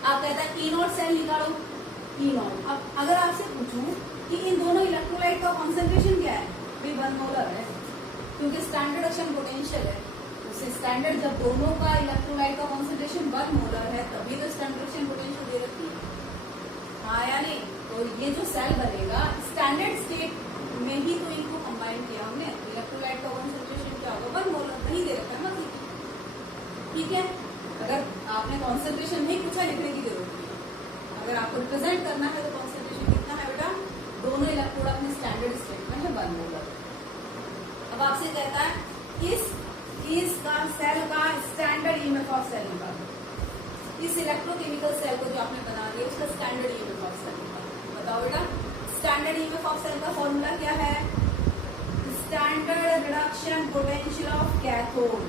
आप कहता है ई-नॉट सेल निकालो, ई-नॉट। अब अगर आपसे पूछूं कि इन दोनों इलेक्ट्रोलाइट का कॉन्सेंट्रेशन क्या है, भी 1 मोलर है, क्योंकि स्टैंडर्ड रिडक्शन पोटेंशियल है, उससे स्टैंडर्ड जब दोनों का इलेक्ट्रोलाइट का कॉन्सेंट्रेशन 1 मोलर है तभी तो स्टैंडर्ड रिडक्शन पोटेंशियल दे रखी है, हाँ या नहीं। तो ये जो सेल बनेगा स्टैंडर्ड स्टेट में ही तो इनको कंबाइन किया हमने, इलेक्ट्रोलाइट का कॉन्सेंट्रेशन क्या होगा, 1 मोलर, वही दे रखा है मतलब। ठीक है, अगर आपने कॉन्सेंट्रेशन नहीं पूछा, लिखने की जरूरत नहीं है। अगर आपको रिप्रेजेंट करना है तो कॉन्सेंट्रेशन कितना है बेटा, दोनों इलेक्ट्रोड अपने स्टैंडर्ड स्टेट में है 1 मोलर। अब आपसे कहता है इसका सेल का स्टैंडर्ड ईएमएफ ऑफ सेल निकालो। इस इलेक्ट्रोकेमिकल सेल को जो आपने बना दिया उसका स्टैंडर्ड ईएमएफ ऑफ सेल निकालो। बताओ बेटा, स्टैंडर्ड ईएमएफ ऑफ सेल का फॉर्मूला क्या है, standard reduction potential of cathode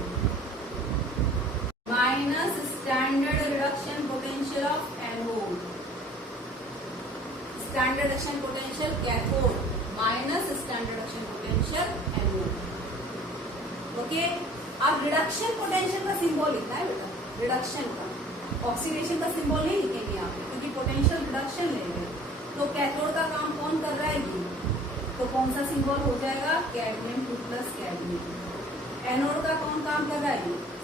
minus standard reduction potential of anode. Standard reduction potential cathode minus standard reduction potential anode. Okay, अब रिडक्शन पोटेंशियल का सिंबल लिखना है बेटा, रिडक्शन का, ऑक्सीडेशन का सिंबल नहीं लिखेंगे आप, क्योंकि पोटेंशियल रिडक्शन लेंगे। तो कैथोड का काम कौन कर रहा है ये, तो कौन सा सिंबल हो जाएगा, कैडमियम 2 प्लस कैडमियम। एनोड का कौन काम कर रहा है,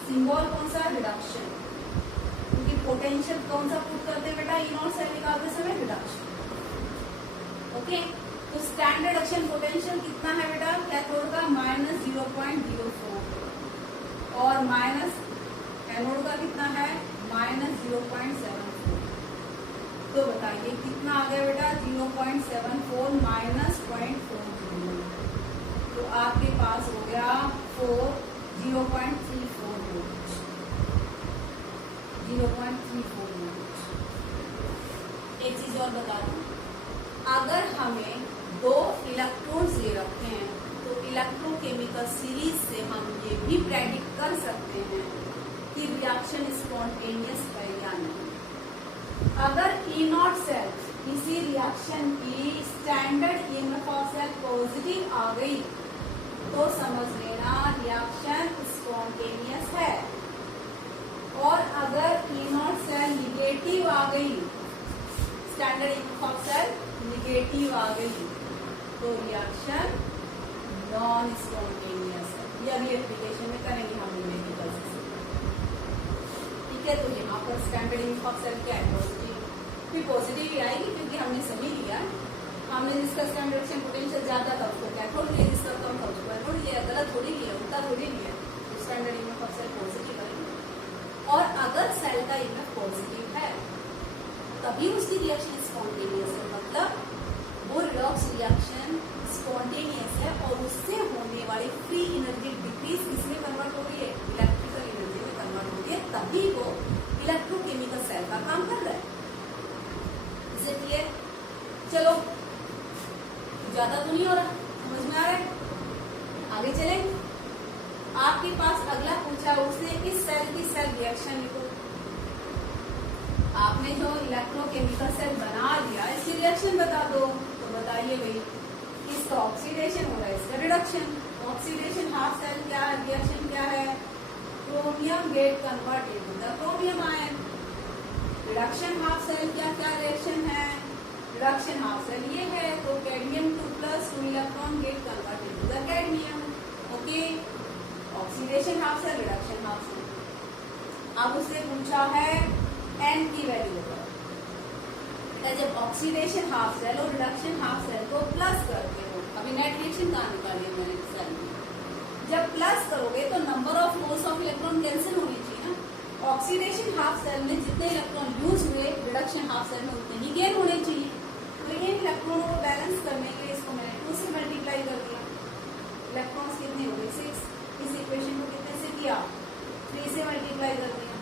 सिंबल कौन सा, रिडक्शन, क्योंकि पोटेंशियल कौन सा पुट करते हैं बेटा, ई-नॉट सेल निकालते समय रिडक्शन। ओके, तो स्टैंडर्ड रिडक्शन पोटेंशियल कितना है बेटा, कैथोड का माइनस 0.04 और माइनस एनोड का कितना है, माइनस 0.74। तो बताइए कितना आ गया बेटा, 0.74 माइनस 0.40, तो आपके पास हो गया 0.34 वोल्ट, 0.34 वोल्ट। एक चीज और बता दूं, अगर हमें 2 इलेक्ट्रॉन्स ले रखे हैं तो इलेक्ट्रोकेमिकल सीरीज से हम ये भी प्रेडिक्ट कर सकते हैं कि रिएक्शन स्पॉन्टेनियस है या नहीं। अगर ई-नॉट सेल किसी रिएक्शन की standard EMF of cell positive आ गई तो समझ लेना रिएक्शन स्पॉन्टेनियस है, और अगर ई-नॉट सेल निगेटिव आ गई, standard EMF of cell negative आ गई तो रिएक्शन नॉन स्पॉन्टेनियस है। ये अगली एप्लीकेशन में करेंगे हम न्यूमेरिकल से। ठीक है, तो यहाँ पर स्टैंडर्ड ईएमएफ ऑफ सेल क्या है, पॉजिटिव, फिर पॉजिटिव ही आएगी क्योंकि हमने सभी लिया, हमने जिसका स्टैंडर्ड रिडक्शन पोटेंशियल ज्यादा था उसको कैथोड लिया, जिसका कम था उसको एनोड लिया, गलत थोड़ी लिया, उल्टा थोड़ी लिया, तो standard EMF of cell positive आएगी। और अगर सेल का ईएमएफ पॉजिटिव है तभी उसकी रिएक्शन स्पॉन्टेनियस है, मतलब वो रिडॉक्स रिएक्शन स्पॉन्टेनियस है और उससे होने वाली फ्री एनर्जी डिक्रीज किसमें कन्वर्ट हो रही है, इलेक्ट्रिकल एनर्जी में कन्वर्ट हो रही है, तभी वो इलेक्ट्रोकेमिकल सेल का काम कर रहा है। इसे क्लियर, चलो ज्यादा तो नहीं हो रहा, समझ में आ रहा है, आगे चले। आपके पास अगला पूछा उसने इस सेल की सेल रिएक्शन लिखो। आपने जो इलेक्ट्रोकेमिकल सेल बना लिया इसकी रिएक्शन बता दो, तो बताइए भाई, इसका ऑक्सीडेशन हो रहा है, इसका रिडक्शन। ऑक्सीडेशन हाफ सेल क्या रिएक्शन क्या है, chromium get convert into the chromium ion. Reduction half cell क्या क्या रिएक्शन है, रिडक्शन हाफ सेल ये है, तो cadmium 2+2 electron get converted to the cadmium. Okay, oxidation half cell, reduction half cell. अब उससे पूछा है n की वैल्यू बताओ। जब ऑक्सीडेशन हाफ सेल और रिडक्शन हाफ सेल को प्लस करते हो, अभी नेट रिएक्शन कहाँ निकाली है मैंने सेल में, जब प्लस करोगे तो number of moles of electron cancel होनी चाहिए ना। ऑक्सीडेशन हाफ सेल में जितने इलेक्ट्रॉन यूज हुए, रिडक्शन हाफ सेल में उतने ही गेन होने चाहिए। तो इन इलेक्ट्रॉनों को बैलेंस करने के लिए इसको मैंने 2 से मल्टीप्लाई कर दिया। इलेक्ट्रॉन्स कितने हो गए 6, इस इक्वेशन को कितने से किया 3 से मल्टीप्लाई कर दिया।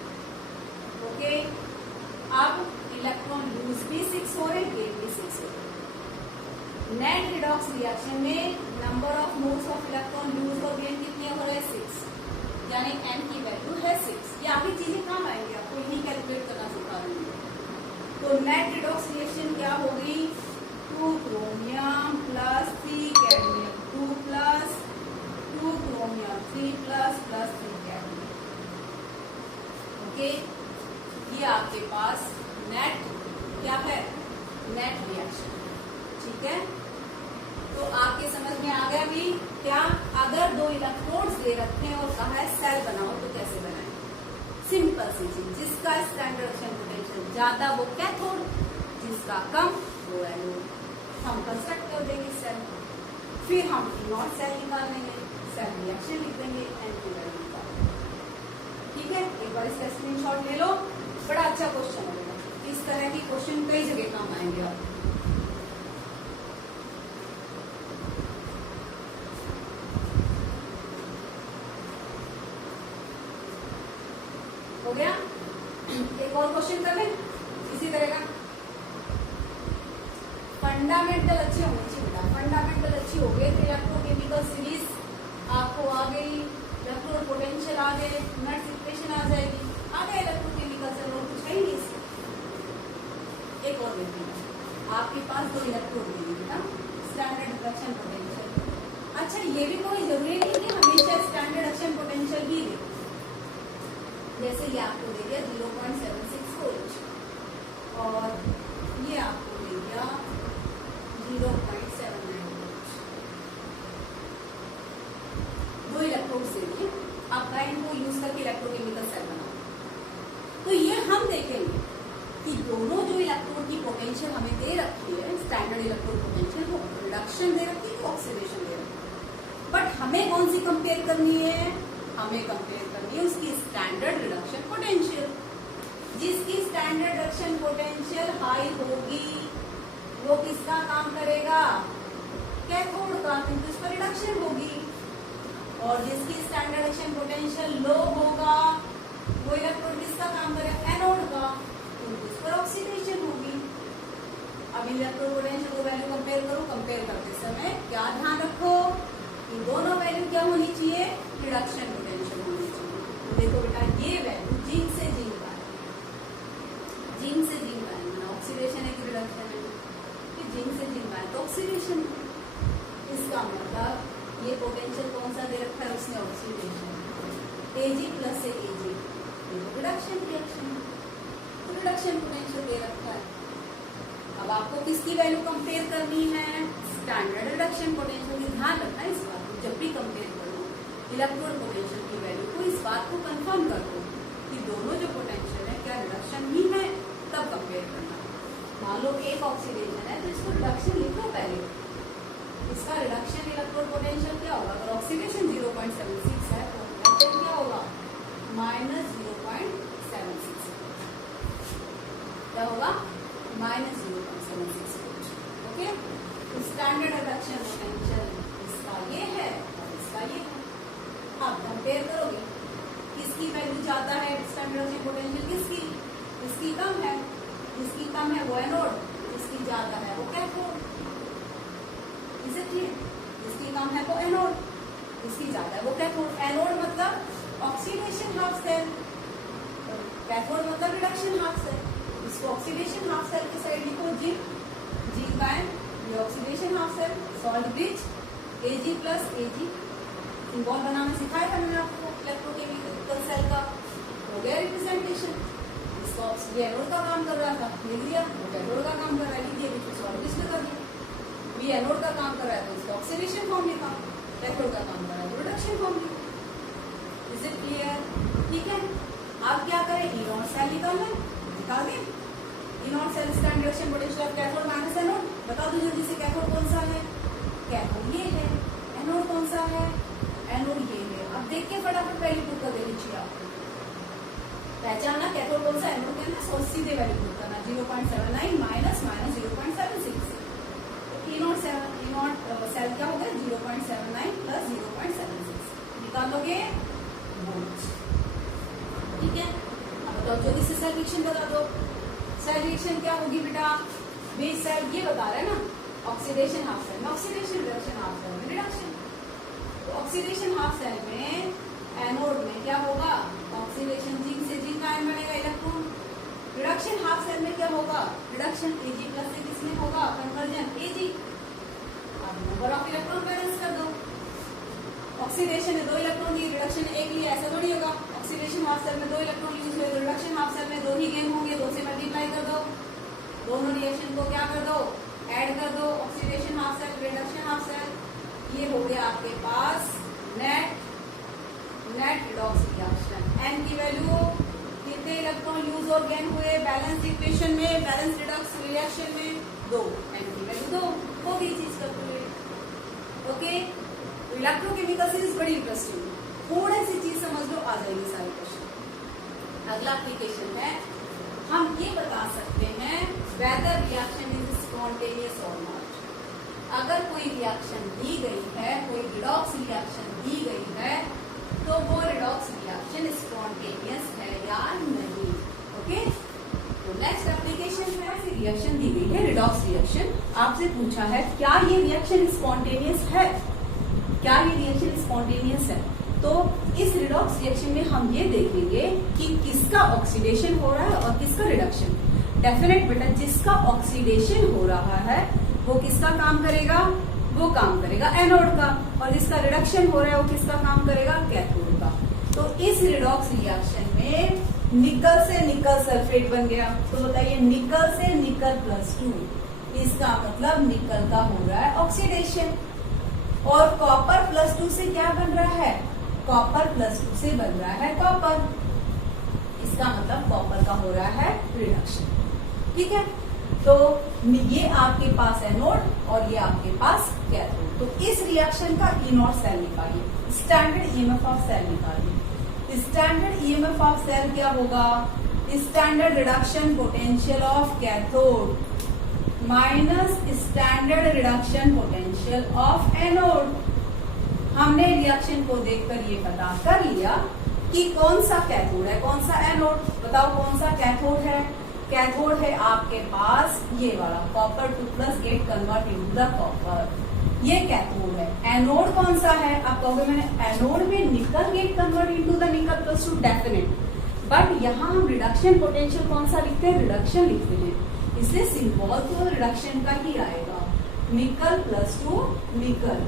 ओके, अब इलेक्ट्रॉन यूज भी 6 हो रहे, गेन भी 6 हो रहे। नेट रिडॉक्स रिएक्शन में number of moles of electron use और गेन कितने हो रहे 6, यानी n की वैल्यू है 6। ये आगे चीजें काम आएंगे, आपको यही कैलकुलेट करना सिखा देंगे। तो नेट रिडॉक्स रिएक्शन क्या होगी, 2 chromium plus 3 cadmium, 2 plus 2 chromium 3 plus 3 cadmium. Okay, ये आपके पास नेट क्या है, नेट रिएक्शन। ठीक है, तो आपके समझ में आ गया भी क्या, अगर 2 इलेक्ट्रोड्स दे रखे हैं और कहा है सेल बनाओ तो कैसे बनाए। सिंपल सी चीज, जिसका स्टैंडर्ड एक्शन पोटेंशियल ज्यादा वो कैथोड, जिसका कम वो एनोड। हम कंस्ट्रक्ट कर देंगे सेल, फिर हम नॉट सेल निकाल लेंगे, सेल रिएक्शन लिख देंगे, एन की वैल्यू निकाल देंगे। ठीक है, एक बार इसका स्क्रीनशॉट ले लो, बड़ा अच्छा क्वेश्चन होगा। इस तरह की क्वेश्चन कई जगह काम आएंगे आप। हो गया, एक और क्वेश्चन कर ले इसी तरह का। फंडामेंटल अच्छे होने चाहिए बेटा, फंडामेंटल अच्छी हो गए तो इलेक्ट्रोकेमिकल सीरीज आपको आ गई, इलेक्ट्रोड पोटेंशियल आ गए, नट्स इक्वेशन आ जाएगी, आ गए इलेक्ट्रोकेमिकल से, और कुछ है ही नहीं इससे। एक और देखिए, आपके पास 2 इलेक्ट्रोड दे दी बेटा, स्टैंडर्ड रिडक्शन पोटेंशियल। अच्छा, ये भी कोई जरूरी नहीं कि हमेशा स्टैंडर्ड एक्शन पोटेंशियल ही दे, जैसे ये आपको दे दिया 0.76 वोल्ट और ये आपको दे दिया 0.79 वोल्ट। 2 इलेक्ट्रोड दे दिए, आप करंट को यूज करके इलेक्ट्रोकेमिकल सेल बनाओ। तो ये हम देखेंगे कि दोनों जो इलेक्ट्रोड की पोटेंशियल हमें दे रखी है, स्टैंडर्ड इलेक्ट्रोड पोटेंशियल, वो रिडक्शन दे रखी है, ऑक्सीडेशन दे रखी है। बट हमें कौन सी कंपेयर करनी है, हमें कंपेयर करनी है उसकी स्टैंडर्ड रिडक्शन पोटेंशियल। जिसकी स्टैंडर्ड रिडक्शन पोटेंशियल हाई होगी वो किसका काम करेगा, कैथोड का, क्योंकि उस पर रिडक्शन होगी। और जिसकी स्टैंडर्ड रिडक्शन पोटेंशियल लो होगा वो इलेक्ट्रोड किसका काम करेगा, एनोड का, क्योंकि उस पर ऑक्सीडेशन होगी। अब इलेक्ट्रोड पोटेंशियल को वैल्यू कंपेयर करो, कंपेयर करते समय क्या ध्यान रखो कि दोनों वैल्यू क्या होनी चाहिए, रिडक्शन पोटेंशियल होनी चाहिए। तो देखो बेटा, ये वैल्यू जिंक से जिंक का है, जिंक से जिंक का है, ऑक्सीडेशन है कि रिडक्शन है, कि जिंक से जिंक का है तो ऑक्सीडेशन है। इसका मतलब ये पोटेंशियल कौन सा दे रखा है उसने, ऑक्सीडेशन, Ag प्लस से Ag, ये रिडक्शन रिएक्शन, तो रिडक्शन पोटेंशियल दे रखा है। अब आपको किसकी वैल्यू कंपेयर करनी है, स्टैंडर्ड रिडक्शन पोटेंशियल। ध्यान रखना इस बात को, जब भी कंपेयर करो इलेक्ट्रोड पोटेंशियल की वैल्यू को, इस बात को कंफर्म कर दो कि दोनों जो पोटेंशियल है क्या रिडक्शन ही है, तब कंपेयर करना। मान लो एक ऑक्सीडेशन है तो इसको रिडक्शन लिखो पहले, इसका रिडक्शन इलेक्ट्रोड पोटेंशियल क्या होगा, अगर ऑक्सीडेशन 0.76 है तो रिडक्शन क्या होगा, -0.76, क्या होगा, -0.76 वोल्ट। ओके, तो स्टैंडर्ड रिडक्शन पोटेंशियल इसका ये है और इसका ये है। आप कंपेयर करोगे किसकी वैल्यू ज्यादा है, स्टैंडर्ड रिडक्शन पोटेंशियल किसकी, इसकी कम है, जिसकी कम है वो एनोड, जिसकी ज्यादा है वो कैथोड। इसे क्लियर, जिसकी कम है वो एनोड, जिसकी ज्यादा है वो कैथोड। एनोड मतलब ऑक्सीडेशन हाफ सेल, कैथोड मतलब रिडक्शन हाफ सेल। इसको ऑक्सीडेशन हाफ सेल के साइड लिखो जिंक, जिंक आयन, ये oxidation half cell, salt bridge, Ag plus Ag, symbol बनाना सिखाया था मैंने आपको इलेक्ट्रोकेमिकल सेल का, हो गया रिप्रेजेंटेशन। इसका ये एनोड का काम कर रहा था, लिख दिया, वो कैथोड का काम कर रहा है, लिख दिया, बीच में सॉल्व किसने कर दिया, ये एनोड का काम कर रहा है तो इसका ऑक्सीडेशन फॉर्म लिखा, कैथोड का काम कर रहा है तो रिडक्शन फॉर्म लिखा। Is it clear? ठीक है, आप क्या करें, ई नॉट सेल निकालना है, निकाल दें। E nought cell stand reaction potential of cathode minus anode. बता दो जल्दी से, कैथोड कौन सा है, कैथोड ये है, एनोड कौन सा है, एनोड ये है। अब देख के फटाफट पहले पुट कर दे लीजिए आप, पहचाना कैथोड कौन सा, एनोड कौन सा, सीधे वैल्यू पुट करना, 0.79 माइनस 0.76। ई नॉट सेल क्या हो गया, 0.79 प्लस 0.76 निकालोगे वोल्ट। ठीक है, अब बताओ जल्दी से सेल रिएक्शन बता दो। सेल रिएक्शन क्या होगी बेटा, बेस सेल ये बता रहा है ना, ऑक्सीडेशन हाफ सेल में ऑक्सीडेशन, रिडक्शन हाफ सेल में रिडक्शन। तो ऑक्सीडेशन हाफ सेल में एनोड में क्या होगा, ऑक्सीडेशन जिंक से जिंक आयन बनेगा इलेक्ट्रॉन। रिडक्शन हाफ सेल में क्या होगा, रिडक्शन Ag प्लस से किसमें होगा, कन्वर्जन Ag। अब नंबर ऑफ इलेक्ट्रॉन बैलेंस कर दो, ऑक्सीडेशन में 2 इलेक्ट्रॉन लिए, रिडक्शन 1 लिए, ऐसा थोड़ी होगा। ऑक्सीडेशन हाफ सेल में 2 इलेक्ट्रॉन यूज हुए तो रिडक्शन हाफ सेल में 2 ही गेन होंगे, 2 से मल्टीप्लाई कर दो, दोनों रिएक्शन को क्या कर दो, ऐड कर दो। Oxidation half cell, reduction half cell, ये हो गया आपके पास नेट रिडॉक्स रिएक्शन। एन की वैल्यू कितने इलेक्ट्रॉन यूज और गेन हुए बैलेंस इक्वेशन में, बैलेंस रिडॉक्स रिएक्शन में 2, एन की वैल्यू 2 हो गई चीज कैलकुलेट। ओके, इलेक्ट्रोकेमिकल सीरीज बड़ी इंटरेस्टिंग, थोड़ी सी चीज समझ लो आ जाएगी सारे क्वेश्चन। अगला एप्लीकेशन है, हम ये बता सकते हैं वेदर रिएक्शन इज स्पॉन्टेनियस और नॉट। अगर कोई रिएक्शन दी गई है, कोई रिडॉक्स रिएक्शन दी गई है, तो वो रिडॉक्स रिएक्शन स्पॉन्टेनियस है या नहीं। ओके, तो नेक्स्ट एप्लीकेशन है, रिएक्शन दी गई है रिडॉक्स रिएक्शन, आपसे पूछा है क्या ये रिएक्शन स्पॉन्टेनियस है, क्या ये रिएक्शन स्पॉन्टेनियस है। तो इस रिडॉक्स रिएक्शन में हम ये देखेंगे कि किसका ऑक्सीडेशन हो रहा है और किसका रिडक्शन। डेफिनेट बेटा, जिसका ऑक्सीडेशन हो रहा है वो किसका काम करेगा, वो काम करेगा एनोड का, और जिसका रिडक्शन हो रहा है वो किसका काम करेगा, कैथोड का। तो इस रिडॉक्स रिएक्शन में निकल से निकल सल्फेट बन गया, तो बताइए निकल से निकल +2, इसका मतलब निकल का हो रहा है ऑक्सीडेशन। और कॉपर +2 से क्या बन रहा है, कॉपर +2 से बन रहा है कॉपर, इसका मतलब कॉपर का हो रहा है रिडक्शन। ठीक है, तो ये आपके पास एनोड और ये आपके पास कैथोड। तो इस रिएक्शन का ई नॉट सेल निकालिए, स्टैंडर्ड ईएमएफ ऑफ सेल निकालिए। स्टैंडर्ड ईएमएफ ऑफ सेल क्या होगा, standard reduction potential of cathode minus standard reduction potential of anode. हमने रिएक्शन को देखकर ये पता कर लिया कि कौन सा कैथोड है, कौन सा एनोड। बताओ कौन सा कैथोड है, कैथोड है आपके पास ये वाला, copper 2+ gate convert into the copper, ये कैथोड है। एनोड कौन सा है, आप कहोगे मैंने एनोड में निकल गेट कन्वर्ट इनटू द निकल +2, डेफिनेट, बट यहाँ हम रिडक्शन पोटेंशियल कौन सा लिखते हैं, रिडक्शन लिखते हैं, इसलिए सिंबल तो रिडक्शन का ही आएगा, nickel +2 nickel,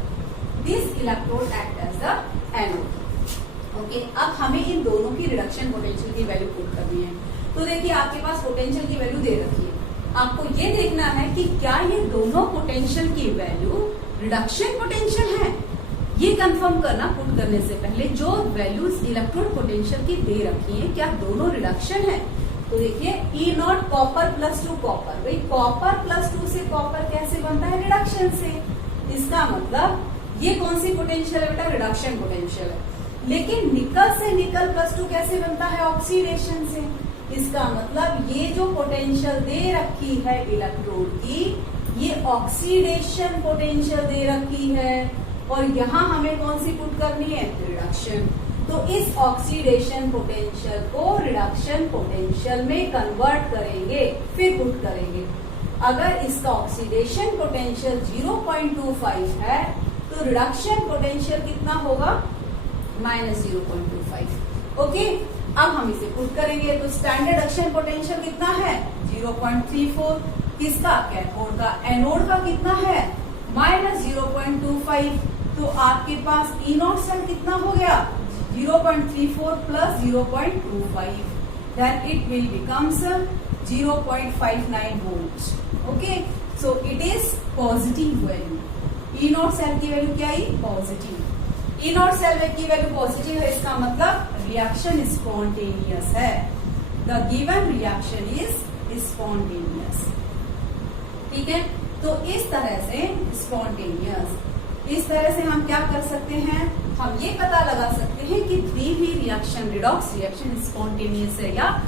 this electrode act as the anode. Okay, अब हमें इन दोनों की रिडक्शन पोटेंशियल की वैल्यू पुट करनी है। तो देखिए आपके पास पोटेंशियल की वैल्यू दे रखी है, आपको ये देखना है कि क्या ये दोनों पोटेंशियल की वैल्यू रिडक्शन पोटेंशियल है, ये कंफर्म करना पुट करने से पहले। जो वैल्यूज इलेक्ट्रोड पोटेंशियल की दे रखी है क्या दोनों रिडक्शन है। तो देखिए ई नॉट कॉपर +2 कॉपर, भाई कॉपर +2 से कॉपर कैसे बनता है, रिडक्शन से। इसका मतलब ये कौन सी पोटेंशियल है बेटा, रिडक्शन पोटेंशियल है। लेकिन निकल से निकल +2 कैसे बनता है, ऑक्सीडेशन से। इसका मतलब ये जो पोटेंशियल दे रखी है इलेक्ट्रोड की, ये ऑक्सीडेशन पोटेंशियल दे रखी है, और यहाँ हमें कौन सी पुट करनी है, रिडक्शन। तो इस ऑक्सीडेशन पोटेंशियल को रिडक्शन पोटेंशियल में कन्वर्ट करेंगे, फिर पुट करेंगे। अगर इसका ऑक्सीडेशन पोटेंशियल 0.25 है तो रिडक्शन पोटेंशियल कितना होगा, -0.25। ओके, अब हम इसे पुट करेंगे तो स्टैंडर्ड रिडक्शन पोटेंशियल कितना है, 0.34, किसका, कैथोड का। एनोड का कितना है, -0.25। तो आपके पास ई नॉट सेल कितना हो गया, 0.34 + 0.25। then it will becomes 0.59 volts. Okay, so it is positive value. E naught cell की वैल्यू क्या आई? पॉजिटिव। E नॉट सेल की वैल्यू पॉजिटिव है, इसका मतलब रिएक्शन स्पॉन्टेनियस है। The given reaction is spontaneous. ठीक है, तो इस तरह से स्पॉन्टेनियस, इस तरह से हम क्या कर सकते हैं, हम ये पता लगा सकते हैं कि दी हुई रिएक्शन रिडॉक्स रिएक्शन स्पॉन्टेनियस है या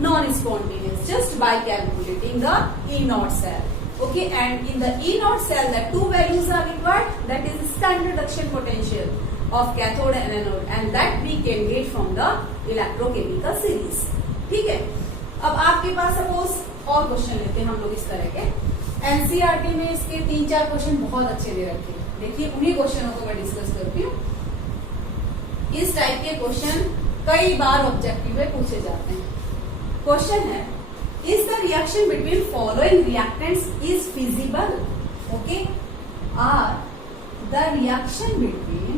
non spontaneous just by calculating the E naught cell. Okay, and in the E naught cell, the two values are required. That is standard reduction potential of cathode and anode, and that we can get from the electrochemical series. ठीक है, अब आपके पास सपोज और क्वेश्चन लेते हैं हम लोग इस तरह के. एनसीईआरटी में इसके 3-4 क्वेश्चन बहुत अच्छे दे रखे हैं. देखिए उन्हीं क्वेश्चनों को मैं डिस्कस करती हूँ. इस टाइप के क्वेश्चन कई बार ऑब्जेक्टिव में पूछे जाते हैं. क्वेश्चन है, is the reaction between following reactants is feasible? Okay, are the reaction between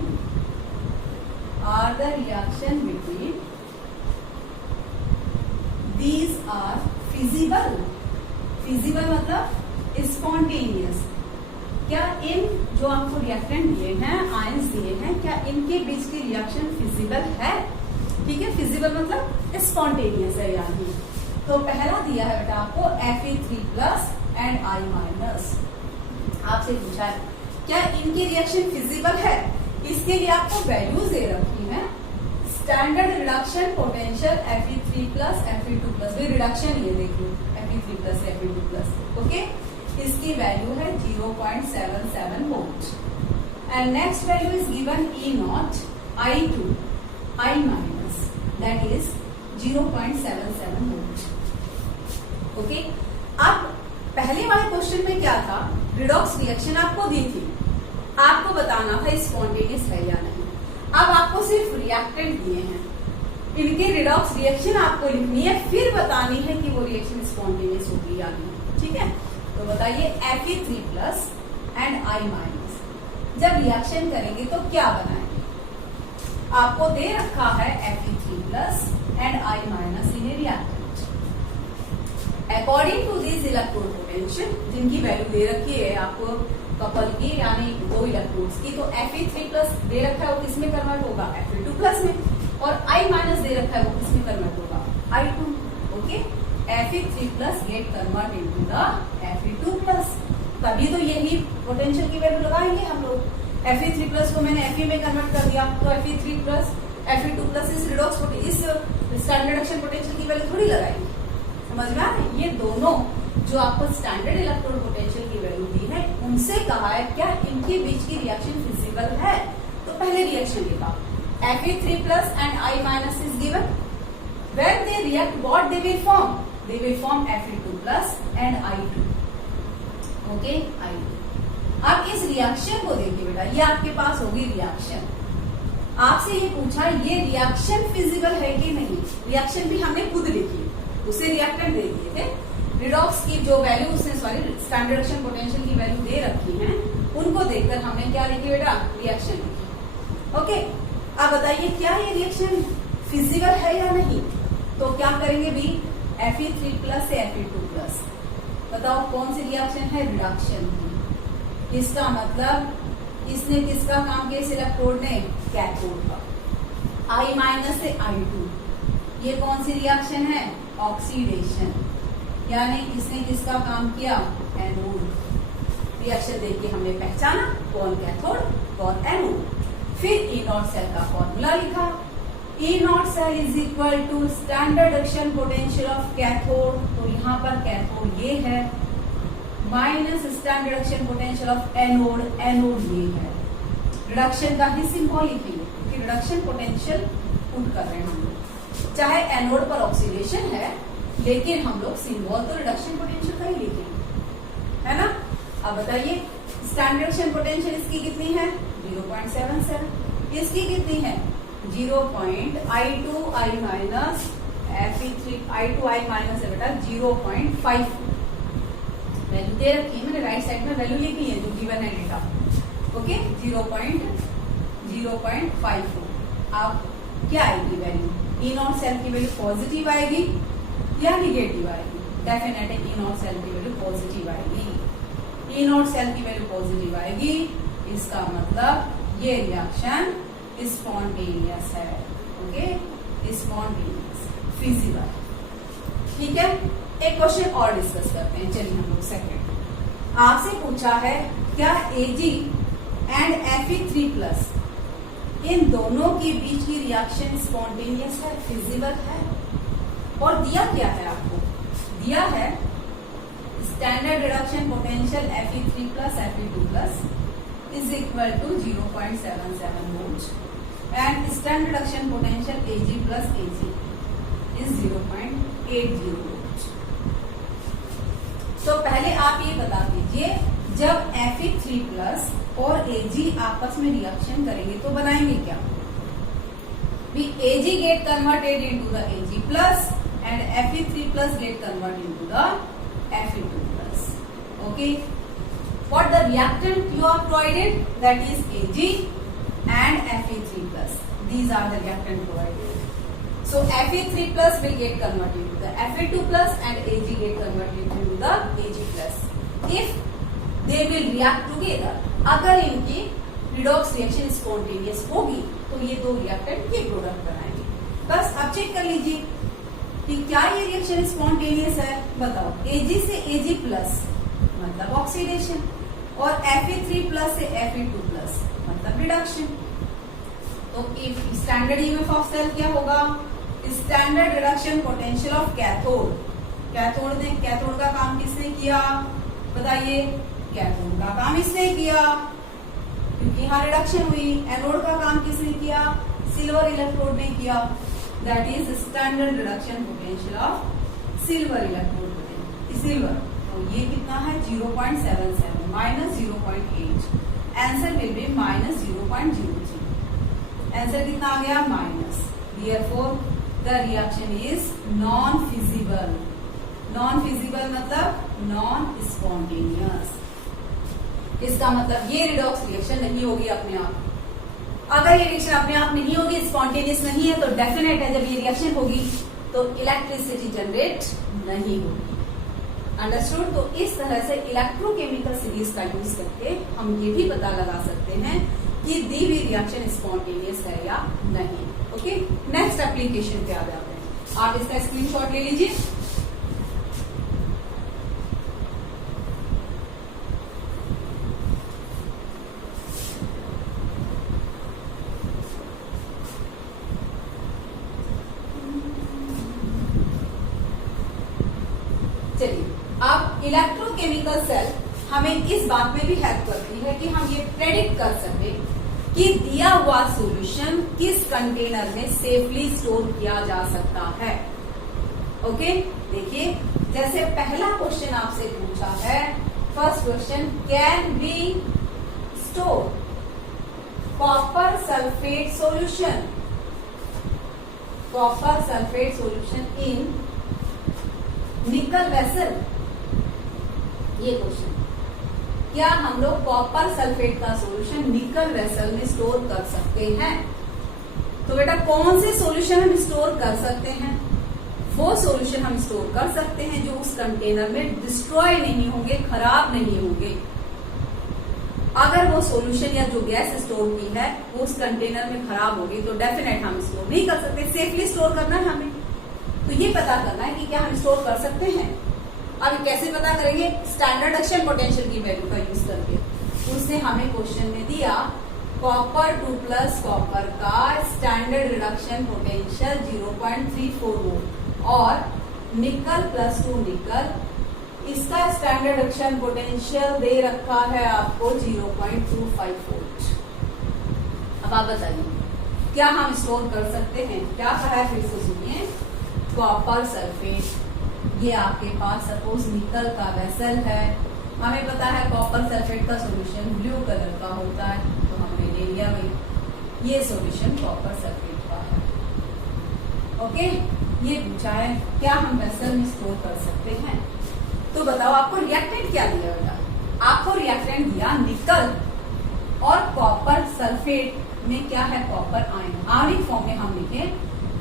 these are feasible? feasible मतलब spontaneous. क्या इन जो आपको रिएक्टेंट दिए हैं, आयंस दिए हैं, क्या इनके बीच की रिएक्शन फिजिबल है? ठीक है, फिजिबल मतलब स्पॉन्टेनियस है यानी. तो पहला दिया है बेटा आपको Fe3+ एंड I-. आपसे पूछा है क्या इनकी रिएक्शन फिजिबल है? इसके लिए आपको वैल्यूज दे रखी है. Standard reduction potential Fe3+, Fe2+, ये रिडक्शन ये देखिए Fe3+, Fe2+. ओके, इसकी वैल्यू है 0.77 volt. And next value is given E not, I2, I-, that is 0.77 volt. Okay, अब पहले वाले क्वेश्चन में क्या था, रिडॉक्स रिएक्शन आपको दी थी, आपको बताना था स्पॉन्टेनियस है या नहीं. अब आपको सिर्फ रिएक्टेंट दिए हैं, इनके रिडॉक्स रिएक्शन आपको लिखनी है, फिर बतानी है कि वो रिएक्शन स्पॉन्टेनियस होगी या नहीं. ठीक है, तो बताइए Fe3+ एंड I-, जब रिएक्शन करेंगे तो क्या बनाएंगे. आपको दे रखा है Fe3+ and I- in reactant. According to this electrode potential, जिनकी वैल्यू दे रखी है आपको कपल की यानी 2 इलेक्ट्रोड्स की, तो Fe3+ दे रखा है वो किसमें कन्वर्ट होगा, Fe2+ में, और I- दे रखा है वो किसमें कन्वर्ट होगा, I2. Okay, Fe3+ gate convert into the Fe2+. तभी तो यही पोटेंशियल की वैल्यू लगाएंगे हम लोग. Fe3+ को मैंने Fe में कन्वर्ट कर दिया, तो Fe3+ Fe2+ इस रिडॉक्स इस स्टैंडर्ड रिडक्शन पोटेंशियल की वैल्यू थोड़ी लगाएंगे. समझ में आ रहा है? ये दोनों जो आपको स्टैंडर्ड इलेक्ट्रोड पोटेंशियल की वैल्यू दी है, उनसे कहा है क्या इनके बीच की रिएक्शन फिजिबल है. तो पहले रिएक्शन लिखा Fe3+ and I- is given. When they react what they will form, they will form Fe2+ and I2. Okay, I2. अब इस रिएक्शन को देखिए बेटा, ये आपके पास होगी रिएक्शन. आपसे ये पूछा ये रिएक्शन फिजिबल है कि नहीं. रिएक्शन भी हमने खुद लिखी, उसे रिएक्टेंट दे दिए थे. रिडॉक्स की जो वैल्यू उसने स्टैंडर्ड रिडक्शन पोटेंशियल की वैल्यू दे रखी है, उनको देखकर हमने क्या लिखी बेटा, रिएक्शन लिखी. ओके, अब बताइए क्या ये रिएक्शन फिजिबल है या नहीं. तो क्या करेंगे भी, Fe3+ से Fe2+. बताओ कौन सी रिएक्शन है, रिडक्शन की. इसका मतलब इसने किसका काम किया, इस इलेक्ट्रोड ने कैथोड का. I- से I2, ये कौन सी रिएक्शन है, ऑक्सीडेशन, यानी इसने किसका काम किया, एनोड. रिएक्शन देख के हमने पहचाना कौन कैथोड कौन एनोड. फिर E नॉट सेल का फॉर्मूला लिखा. E naught cell is equal to standard reduction potential of cathode, तो यहाँ पर कैथोड ये है, minus standard reduction potential of anode, anode ये है. रिडक्शन का ही सिंबल लिखेंगे क्योंकि रिडक्शन पोटेंशियल पुट कर रहे हैं हम लोग. चाहे एनोड पर ऑक्सीडेशन है, लेकिन हम लोग सिंबल तो रिडक्शन पोटेंशियल का ही लिखेंगे, है ना. अब बताइए स्टैंडर्ड रिडक्शन पोटेंशियल इसकी कितनी है, 0.77. इसकी कितनी है, 0.I2 I- Fe3 I2 I- है बेटा 0.5. वैल्यू दे रखी है, मैंने राइट साइड में वैल्यू लिखी है जो गिवन है डेटा. ओके, 0.05. आप क्या आएगी वैल्यू? ई नॉट सेल की वैल्यू पॉजिटिव आएगी या निगेटिव आएगी? डेफिनेट है ई नॉट सेल की वैल्यू पॉजिटिव आएगी। ई नॉट सेल की वैल्यू पॉजिटिव आएगी, इसका मतलब ये रिएक्शन स्पॉन्टेनियस है। Okay, spontaneous, feasible. ठीक है, एक क्वेश्चन और डिस्कस करते हैं। चलिए हम लोग सेकंड आपसे पूछा है, क्या Ag एंड Fe3+ इन दोनों के बीच की रिएक्शन स्पॉन्टेनियस है, फिजिबल है? और दिया क्या है आपको? दिया है standard reduction potential Fe3+ Fe2+ is equal to 0.77 volt and standard reduction potential Ag+ Ag is 0.80 volt. तो पहले आप ये बता दीजिए, जब Fe3+ और Ag आपस में रिएक्शन करेंगे तो बनाएंगे क्या? Ag get converted into the Ag+ and Fe3+ get converted into the Fe2+. Okay, what the reactant you are provided, that is Ag and Fe3+. These are the reactant provided. So Fe3+ will get converted into the Fe2+ and Ag get converted into the Ag+. If they will react together, अगर इनकी रिडॉक्स रिएक्शन स्पॉन्टेनियस होगी तो ये दो रिएक्टेंट ये प्रोडक्ट बनाएंगे। बस अब चेक कर लीजिए कि क्या ये रिएक्शन स्पॉन्टेनियस है। बताओ, Ag से Ag+ मतलब ऑक्सीडेशन और Fe3+ से Fe2+ मतलब रिडक्शन। तो स्टैंडर्ड ईएमएफ ऑफ सेल क्या होगा? Standard reduction potential of cathode. Cathode का काम किसने किया बताइए? कैथोड का काम इसने किया क्योंकि यहाँ रिडक्शन हुई। एनोड का काम किसने किया? सिल्वर इलेक्ट्रोड ने किया। That is standard reduction potential of silver electrode, silver. तो ये कितना है? 0.77 minus 0.8। Answer will be minus 0.03। Answer कितना आ गया? Minus. Therefore, the reaction is non-feasible. Non-feasible मतलब non-spontaneous। इसका मतलब ये रिडॉक्स रिएक्शन नहीं होगी अपने आप। अगर ये रिएक्शन अपने आप नहीं होगी, स्पॉन्टेनियस नहीं है, तो डेफिनेट है जब ये रिएक्शन होगी तो इलेक्ट्रिसिटी जनरेट नहीं होगी। अंडरस्टूड? तो इस तरह से इलेक्ट्रोकेमिकल सीरीज का यूज करके हम ये भी पता लगा सकते हैं कि दी हुई रिएक्शन स्पॉन्टेनियस है या नहीं। ओके, नेक्स्ट एप्लीकेशन पे आ जाते हैं। आप इसका स्क्रीनशॉट ले लीजिए। चलिए, अब इलेक्ट्रोकेमिकल सेल हमें इस बात में भी हेल्प करती है कि हम ये प्रेडिक्ट कर सकें कि दिया हुआ सॉल्यूशन किस कंटेनर में सेफली स्टोर किया जा सकता है। ओके, देखिए, जैसे पहला क्वेश्चन आपसे पूछा है, first question, can be store copper sulphate solution in निकल वेसल? ये क्वेश्चन, क्या हम लोग कॉपर सल्फेट का सॉल्यूशन निकल वेसल में स्टोर कर सकते हैं? तो बेटा, कौन से सॉल्यूशन हम स्टोर कर सकते हैं? वो सॉल्यूशन हम स्टोर कर सकते हैं जो उस कंटेनर में डिस्ट्रॉय नहीं होंगे, खराब नहीं होंगे। अगर वो सॉल्यूशन या जो गैस स्टोर की है वो उस कंटेनर में खराब होगी तो डेफिनेट हम स्टोर नहीं कर सकते। सेफली स्टोर करना है हमें, तो ये पता करना है कि क्या हम स्टोर कर सकते हैं। अब कैसे पता करेंगे? स्टैंडर्ड रिडक्शन पोटेंशियल की वैल्यू का यूज करके। उसने हमें क्वेश्चन में दिया कॉपर 2+ कॉपर का स्टैंडर्ड रिडक्शन पोटेंशियल 0.34 वोल्ट और निकल +2 निकल, इसका स्टैंडर्ड रिडक्शन पोटेंशियल दे रखा है आपको 0.25 वोल्ट। अब आप बताइए, क्या हम स्टोर कर सकते हैं? क्या कहा है, फिर से सुनिए। कॉपर सल्फेट, ये आपके पास सपोज निकल का वेसल है। हमें पता है कॉपर सल्फेट का सॉल्यूशन ब्लू कलर का होता है, तो हमने ले लिया भाई ये सॉल्यूशन कॉपर सल्फेट का है। ओके, ये पूछा है क्या हम वेसल में स्टोर कर सकते हैं। तो बताओ, आपको रिएक्टेंट क्या दिया बेटा? आपको रिएक्टेंट दिया निकल और कॉपर सल्फेट में क्या है, कॉपर आयन। आणविक फॉर्म में हम लिखे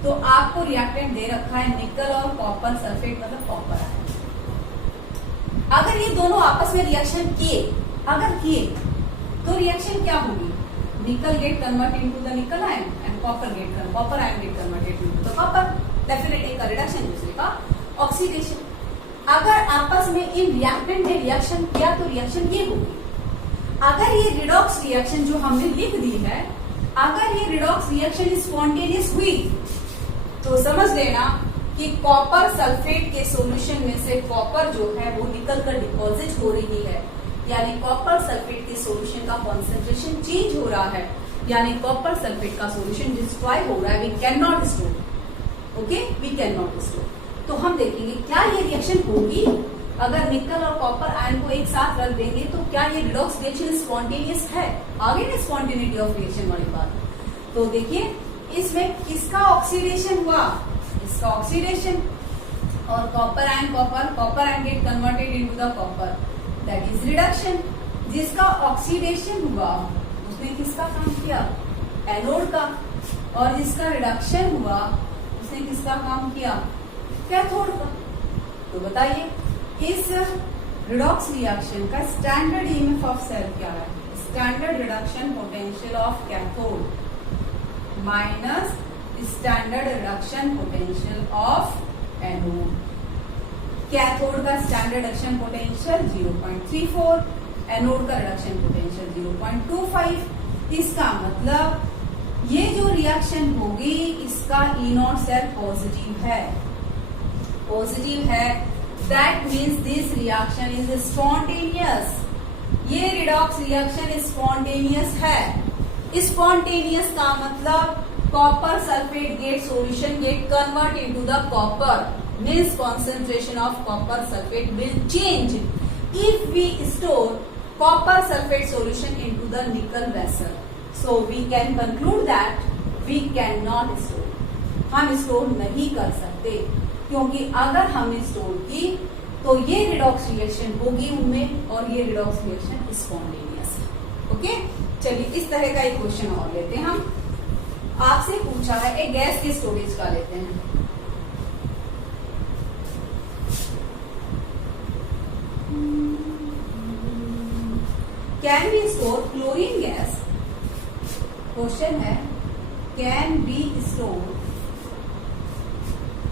तो आपको रिएक्टेंट दे रखा है निकल और कॉपर सल्फेट मतलब कॉपर आयन। अगर ये दोनों आपस में रिएक्शन किए, अगर किए तो रिएक्शन क्या होगी, निकल गेट कन्वर्ट इनटू द निकल ion and copper ion get converted into the copper. Definitely एक का रिडक्शन दूसरे का ऑक्सीडेशन। अगर आपस में इन रिएक्टेंट ने रिएक्शन किया तो रिएक्शन ये होगी। अगर ये रिडॉक्स रिएक्शन जो हमने लिख दी है, अगर ये रिडॉक्स रिएक्शन स्पॉन्टेनियस हुई तो समझ लेना कि कॉपर सल्फेट के सॉल्यूशन में से कॉपर जो है वो निकल कर डिपॉजिट हो रही है, यानी कॉपर सल्फेट के सॉल्यूशन का कॉन्सेंट्रेशन चेंज हो रहा है, यानी कॉपर सल्फेट का सॉल्यूशन डिस्ट्रॉय हो रहा है। We can not store, okay, we can not store. तो हम देखेंगे क्या ये रिएक्शन होगी। अगर निकल और कॉपर आयन को एक साथ रख देंगे तो क्या ये रिडॉक्स रिएक्शन स्पॉन्टेनियस है, आगे ना स्पॉन्टेनिटी ऑफ रिएक्शन वाली बात। तो देखिए इसमें किसका ऑक्सीडेशन हुआ, इसका ऑक्सीडेशन, और copper ion get converted into the copper, that is reduction. जिसका ऑक्सीडेशन हुआ उसने किसका काम किया, एनोड का, और जिसका रिडक्शन हुआ उसने किसका काम किया, कैथोड का। तो बताइए इस रिडॉक्स रिएक्शन का स्टैंडर्ड ईएमएफ ऑफ सेल क्या है, standard reduction potential of cathode minus standard reduction potential of anode. Cathode का स्टैंडर्ड रिडक्शन पोटेंशियल 0.34, एनोड का रिडक्शन पोटेंशियल 0.25। इसका मतलब ये जो रिएक्शन होगी इसका E0 सेल पॉजिटिव है, पॉजिटिव है। That means this reaction is spontaneous. ये रिडॉक्स रिएक्शन स्पॉन्टेनियस है। स्पॉन्टेनियस का मतलब copper sulphate get solution get convert into the copper, means concentration of copper sulfate will change if we store copper sulfate solution into the nickel vessel. So we can conclude that we cannot store. हम स्टोर नहीं कर सकते, क्योंकि अगर हमने स्टोर की तो ये रिडॉक्स रिएक्शन होगी उनमें, और ये रिडॉक्स रिएक्शन स्पॉन्टेनियस है। ओके, चलिए इस तरह का एक क्वेश्चन और लेते हैं हम। आपसे पूछा है एक गैस के स्टोरेज का लेते हैं। Can be store chlorine gas, question है can be store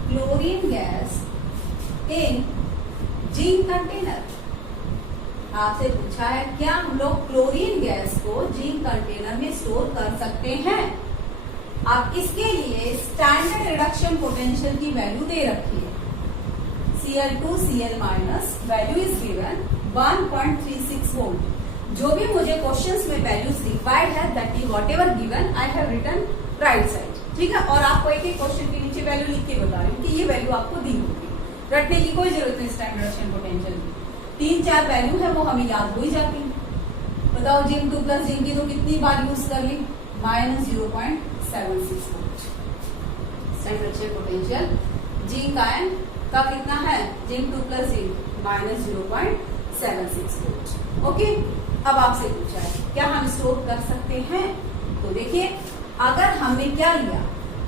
chlorine gas in zinc container. आपसे पूछा है क्या हम लोग क्लोरीन गैस को जिंक कंटेनर में स्टोर कर सकते हैं। आप इसके लिए स्टैंडर्ड रिडक्शन पोटेंशियल की वैल्यू दे रखी है, Cl2Cl minus, value is given 1.36 volt. जो भी मुझे क्वेश्चंस में वैल्यूज रिक्वायर्ड है that is whatever given I have written right side, ठीक है। और आपको एक एक क्वेश्चन के नीचे वैल्यू लिख के बता रही हूँ कि ये वैल्यू आपको दी होगी, रटने की कोई जरूरत नहीं। स्टैंडर्ड रिडक्शन पोटेंशियल की 3-4 वैल्यू है वो हमें याद हो ही जाती है। बताओ जिंक 2 प्लस जिंक की तो कितनी बार यूज कर ली, -0.76 volt. Standard reduction potential zinc ion का कितना है, zinc 2 plus zinc -0.76 volt. Okay, अब आपसे पूछा है क्या हम स्टोर कर सकते हैं। तो देखिए अगर हमने क्या लिया,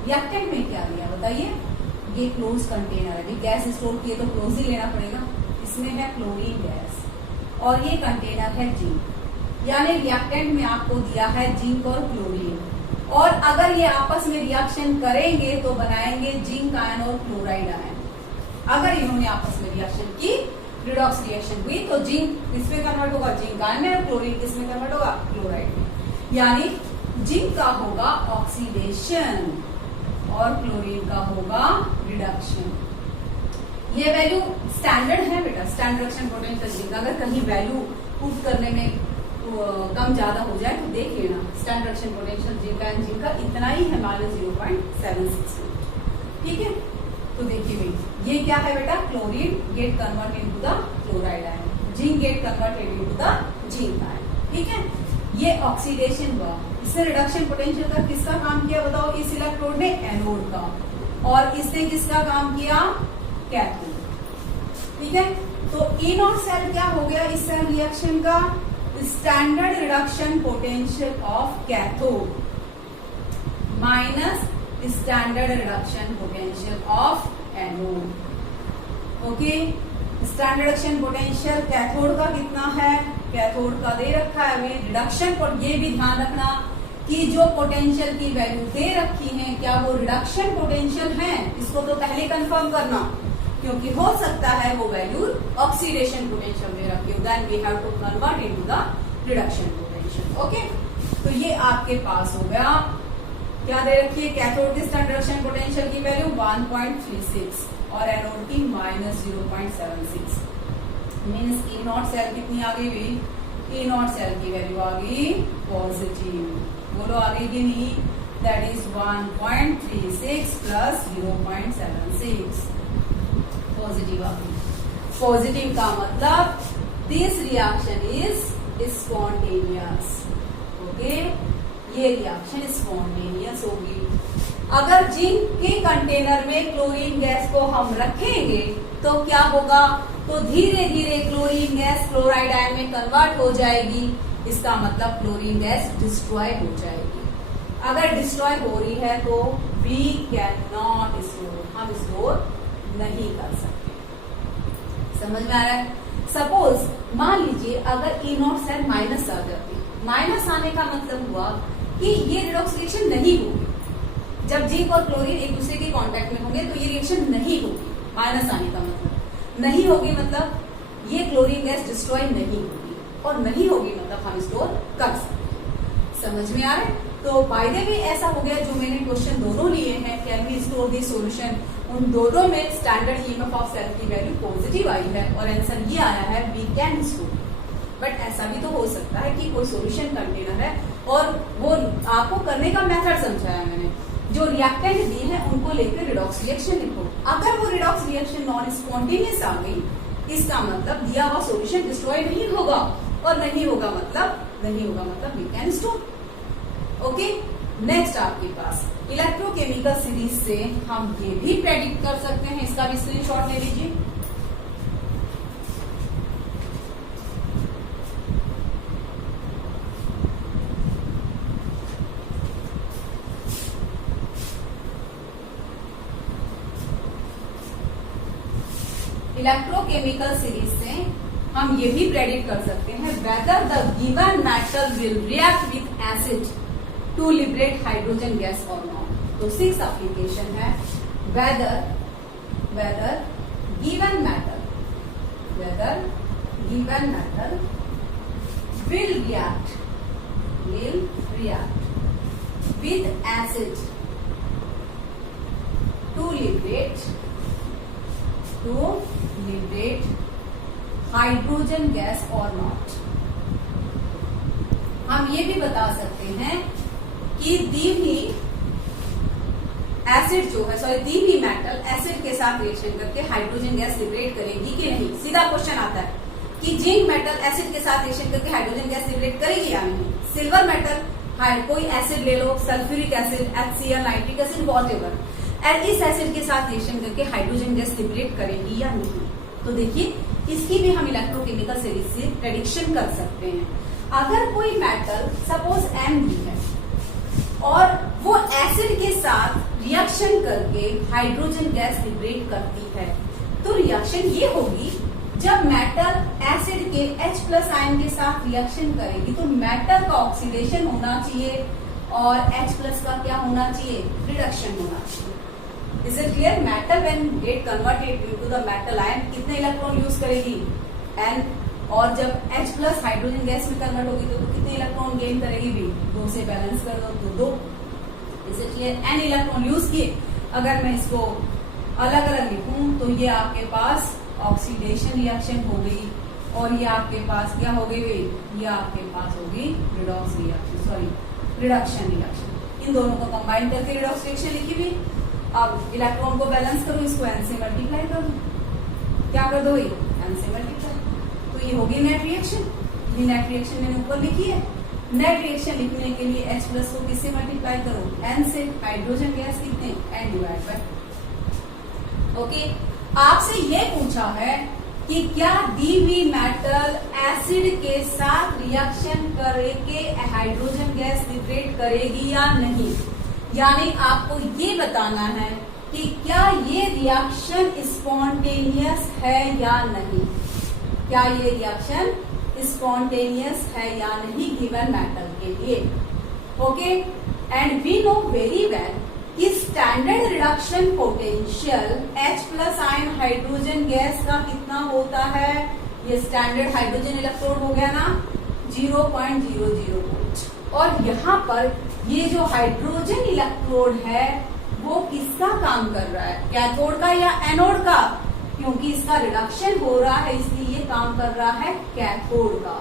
रिएक्टेंट में क्या लिया बताइए, ये क्लोज कंटेनर है, गैस स्टोर किए तो क्लोज ही लेना पड़ेगा। इसमें है क्लोरीन गैस और ये कंटेनर है जिंक, यानी रिएक्टेंट में आपको दिया है जिंक और क्लोरीन, और अगर ये आपस में रिएक्शन करेंगे तो बनाएंगे जिंक आयन और क्लोराइड आयन। अगर इन्होंने आपस में रिएक्शन की, रिडॉक्स रिएक्शन हुई, तो जिंक किसमें कन्वर्ट होगा, जिंक आयन में, और क्लोरीन किसमें कन्वर्ट होगा, क्लोराइड में। यानी जिंक का होगा ऑक्सीडेशन और क्लोरीन का होगा रिडक्शन। ये वैल्यू स्टैंडर्ड है बेटा, स्टैंडर्ड रिडक्शन पोटेंशियल जिंक। अगर कहीं वैल्यू पुट करने में कम ज्यादा हो जाए तो देख लेना, स्टैंडर्ड रिडक्शन पोटेंशियल जिंक का इतना ही है, -0.76 वोल्ट, ठीक है। तो देखिए भाई ये क्या है बेटा, chlorine gate convert into the chloride ion, zinc get converted into the zinc ion, ठीक है। ये ऑक्सीडेशन हुआ, इससे रिडक्शन पोटेंशियल का किसका काम किया बताओ, इस इलेक्ट्रोड ने एनोड का, और इसने किसका काम किया, कैथोड, ठीक है। तो E0 सेल क्या हो गया इस सेल रिएक्शन का, standard reduction potential of cathode minus standard reduction potential of anode. Okay, standard reduction potential cathode का कितना है, कैथोड का दे रखा है अभी। रिडक्शन पर ये भी ध्यान रखना कि जो पोटेंशियल की वैल्यू दे रखी है क्या वो रिडक्शन पोटेंशियल है, इसको तो पहले कंफर्म करना, क्योंकि हो सकता है वो वैल्यू ऑक्सीडेशन पोटेंशियल दे रखी हो, then we have to convert into the reduction potential. Okay, तो ये आपके पास हो गया। क्या दे रखी है, कैथोड की स्टैंडर्ड रिडक्शन पोटेंशियल की वैल्यू 1.36 और एनोड की -0.76। मीन्स ई नॉट सेल कितनी आ गई भी, ई नॉट सेल की वैल्यू आ गई पॉजिटिव। बोलो आ गई कि नहीं, दैट इज 1.36 प्लस 0.76 पॉजिटिव आ गई। पॉजिटिव का मतलब this reaction is spontaneous. Okay, ये रिएक्शन स्पॉन्टेनियस होगी। अगर जिंक के कंटेनर में क्लोरीन गैस को हम रखेंगे तो क्या होगा, तो धीरे धीरे क्लोरीन गैस क्लोराइड आयन में कन्वर्ट हो जाएगी। इसका मतलब क्लोरीन गैस डिस्ट्रॉय हो जाएगी। अगर डिस्ट्रॉय हो रही है तो वी कैन नॉट स्टोर, हम स्टोर नहीं कर सकते। समझ में आ रहा है। सपोज मान लीजिए अगर ई नॉट सेल माइनस आ जाती, माइनस आने का मतलब हुआ कि ये रिडॉक्स रिएक्शन नहीं होगी। जब जिंक और क्लोरीन एक दूसरे के कांटेक्ट में होंगे तो ये रिएक्शन नहीं होगी। माइनस आने का मतलब नहीं होगी, मतलब ये क्लोरीन गैस डिस्ट्रॉय नहीं होगी, और नहीं होगी मतलब हम स्टोर कर सकते। समझ में आ रहा है। तो बाय द वे ऐसा हो गया, जो मैंने क्वेश्चन दोनों लिए हैं, can we store the solution, उन दोनों में स्टैंडर्ड ईएमएफ ऑफ सेल की वैल्यू पॉजिटिव आई है और आंसर ये आया है वी कैन स्टोर। बट ऐसा भी तो हो सकता है कि कोई सॉल्यूशन कंटेनर है और वो आपको करने का मेथड समझाया मैंने, जो रिएक्टेंट दिए हैं उनको लेकर रिडॉक्स रिएक्शन लिखो। अगर वो रिडॉक्स रिएक्शन नॉन स्पॉन्टेनियस आ गई, इसका मतलब दिया हुआ सॉल्यूशन डिस्ट्रॉय नहीं होगा, और नहीं होगा मतलब we can store. Okay, next आपके पास इलेक्ट्रोकेमिकल सीरीज से हम ये भी प्रेडिक्ट कर सकते हैं, इसका भी स्क्रीनशॉट ले लीजिए। इलेक्ट्रोकेमिकल सीरीज से हम ये भी प्रेडिक्ट कर सकते हैं whether the given metal will react with acid to liberate hydrogen gas और नॉट। तो 6 एप्लीकेशन है, whether given metal will react with acid to liberate hydrogen gas और नॉट। हम ये भी बता सकते हैं कि दी हुई एसिड जो है, दी हुई मेटल एसिड के साथ रिएक्शन करके हाइड्रोजन गैस लिबरेट करेगी कि नहीं। सीधा क्वेश्चन आता है कि जिंक मेटल एसिड के साथ रिएक्शन करके हाइड्रोजन गैस लिबरेट करेगी या नहीं। सिल्वर मेटल कोई एसिड ले लो, sulphuric acid, HCl, nitric acid, whatever, और इस एसिड के साथ रिएक्शन करके हाइड्रोजन गैस लिबरेट करेगी या नहीं। तो देखिए इसकी भी हम इलेक्ट्रोकेमिकल सीरीज से प्रेडिक्शन कर सकते हैं। अगर कोई मेटल सपोज Mg है और वो एसिड के साथ रिएक्शन करके हाइड्रोजन गैस लिबरेट करती है, तो रिएक्शन ये होगी, जब मेटल एसिड के H+ आयन के साथ रिएक्शन करेगी तो मेटल का ऑक्सीडेशन होना चाहिए और H+ का क्या होना चाहिए, रिडक्शन होना चाहिए। Is it clear. Metal when get converted into the metal ion कितने इलेक्ट्रॉन यूज करेगी, N, और जब H+ हाइड्रोजन गैस में कन्वर्ट होगी तो कितने इलेक्ट्रॉन गेन करेगी भी, 2 से बैलेंस कर दो तो 2। Is it clear. N electron use किए। अगर मैं इसको अलग अलग लिखूं तो ये आपके पास ऑक्सीडेशन रिएक्शन हो गई और ये आपके पास क्या हो गई, ये आपके पास होगी रिडॉक्स रिएक्शन, रिडक्शन रिएक्शन। इन दोनों को कंबाइन करके रिडॉक्स रिएक्शन लिखी हुई। अब इलेक्ट्रॉन को बैलेंस करो, इसको N से मल्टीप्लाई कर दो, क्या कर दो, N से मल्टीप्लाई, तो ये होगी नेट रिएक्शन। ये नेट रिएक्शन मैंने ऊपर लिखी है। नेट रिएक्शन लिखने के लिए H+ को किससे मल्टीप्लाई करो, N से। हाइड्रोजन गैस कितने, N डिवाइड बाय। ओके, आपसे ये पूछा है कि क्या दी हुई मेटल एसिड के साथ रिएक्शन करके हाइड्रोजन गैस लिबरेट करेगी या नहीं। यानी आपको ये बताना है कि क्या ये रिएक्शन स्पॉन्टेनियस है या नहीं, क्या ये रिएक्शन स्पॉन्टेनियस है या नहीं गिवन मेटल के लिए। Okay, and we know very well कि standard reduction potential H+ ion hydrogen gas का कितना होता है, ये स्टैंडर्ड हाइड्रोजन इलेक्ट्रोड हो गया ना 0.00 वोल्ट। और यहाँ पर ये जो हाइड्रोजन इलेक्ट्रोड है वो किसका काम कर रहा है, कैथोड का या एनोड का, क्योंकि इसका रिडक्शन हो रहा है इसलिए ये काम कर रहा है कैथोड का।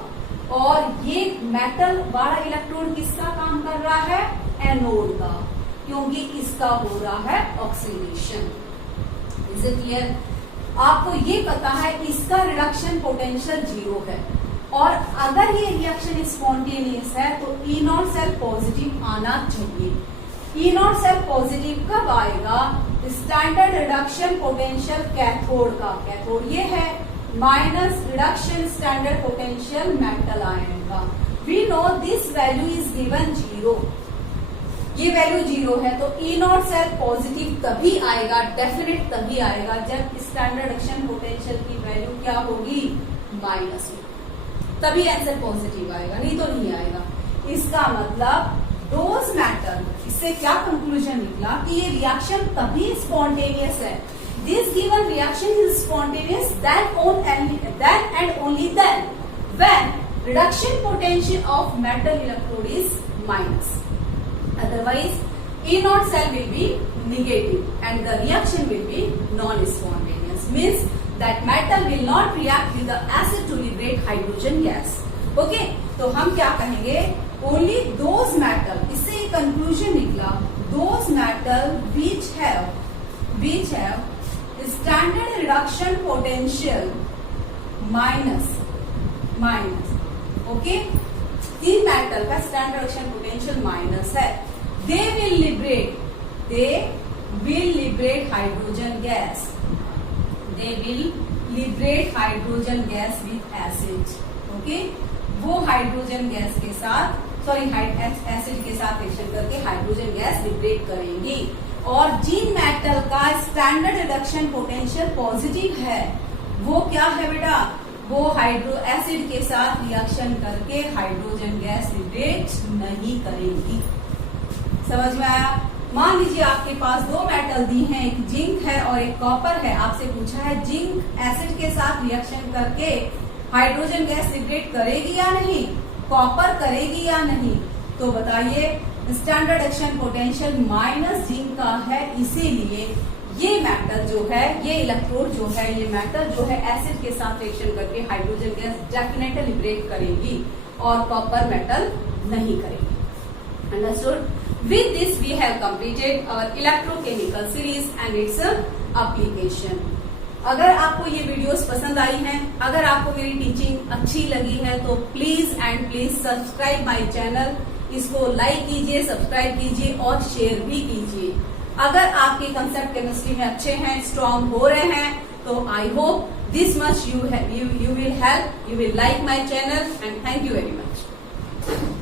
और ये मेटल वाला इलेक्ट्रोड किसका काम कर रहा है, एनोड का, क्योंकि इसका हो रहा है ऑक्सीडेशन। Is it clear? आपको ये पता है इसका रिडक्शन पोटेंशियल 0 है, और अगर ये रिएक्शन स्पॉन्टेनियस है तो E0 सेल पॉजिटिव आना चाहिए। E0 सेल पॉजिटिव कब आएगा, स्टैंडर्ड रिडक्शन पोटेंशियल कैथोड का, कैथोड ये है, minus reduction standard potential metal ion का। We know this value is given 0, ये वैल्यू 0 है तो E0 सेल पॉजिटिव तभी आएगा, डेफिनेट तभी आएगा जब स्टैंडर्ड रिडक्शन पोटेंशियल की वैल्यू क्या होगी, माइनस होगी, तभी आंसर पॉजिटिव आएगा, नहीं तो नहीं आएगा। इसका मतलब दोज मैटर, इससे क्या कंक्लूजन निकला कि ये रिएक्शन तभी स्पॉन्टेनियस है, this given reaction is spontaneous then and only then when reduction potential of metal electrode is minus. Otherwise, E0 cell will be negative and the reaction will be non-spontaneous. Means that metal will not react with the acid to liberate hydrogen gas. Okay? तो हम क्या कहेंगे, only those metal, इससे एक conclusion निकला, those metal which have standard reduction potential minus. Okay? तीन मेटल का स्टैंडर्ड रिडक्शन पोटेंशियल माइनस है, they will liberate hydrogen gas, they will liberate hydrogen gas with acid. Okay, वो हाइड्रोजन गैस के साथ एसिड के साथ रिएक्शन करके हाइड्रोजन गैस लिबरेट करेंगी। और जिन मेटल का स्टैंडर्ड रिडक्शन पोटेंशियल पॉजिटिव है वो क्या है बेटा, वो हाइड्रो एसिड के साथ रिएक्शन करके हाइड्रोजन गैस लिबरेट नहीं करेंगी। समझ में आया? मान लीजिए आपके पास दो मेटल दी हैं, एक जिंक है और एक कॉपर है, आपसे पूछा है जिंक एसिड के साथ रिएक्शन करके हाइड्रोजन गैस लिबरेट करेगी या नहीं, कॉपर करेगी या नहीं, तो बताइए standard reduction potential minus zinc का है, इसीलिए ये मेटल जो है, ये इलेक्ट्रोड जो है, ये मेटल जो है एसिड के साथ रिएक्शन करके हाइड्रोजन गैस डेफिनेटली लिबरेट करेगी और कॉपर मेटल नहीं करेगी। Understood? With this we have completed our electrochemical series and its application. अगर आपको ये वीडियोस पसंद आई हैं, अगर आपको मेरी टीचिंग अच्छी लगी है तो please and please subscribe my channel, इसको लाइक कीजिए, सब्सक्राइब कीजिए और शेयर भी कीजिए। अगर आपके कंसेप्ट केमिस्ट्री में अच्छे हैं, स्ट्रांग हो रहे हैं, तो I hope this much you will help, you will like my channel, and thank you very much.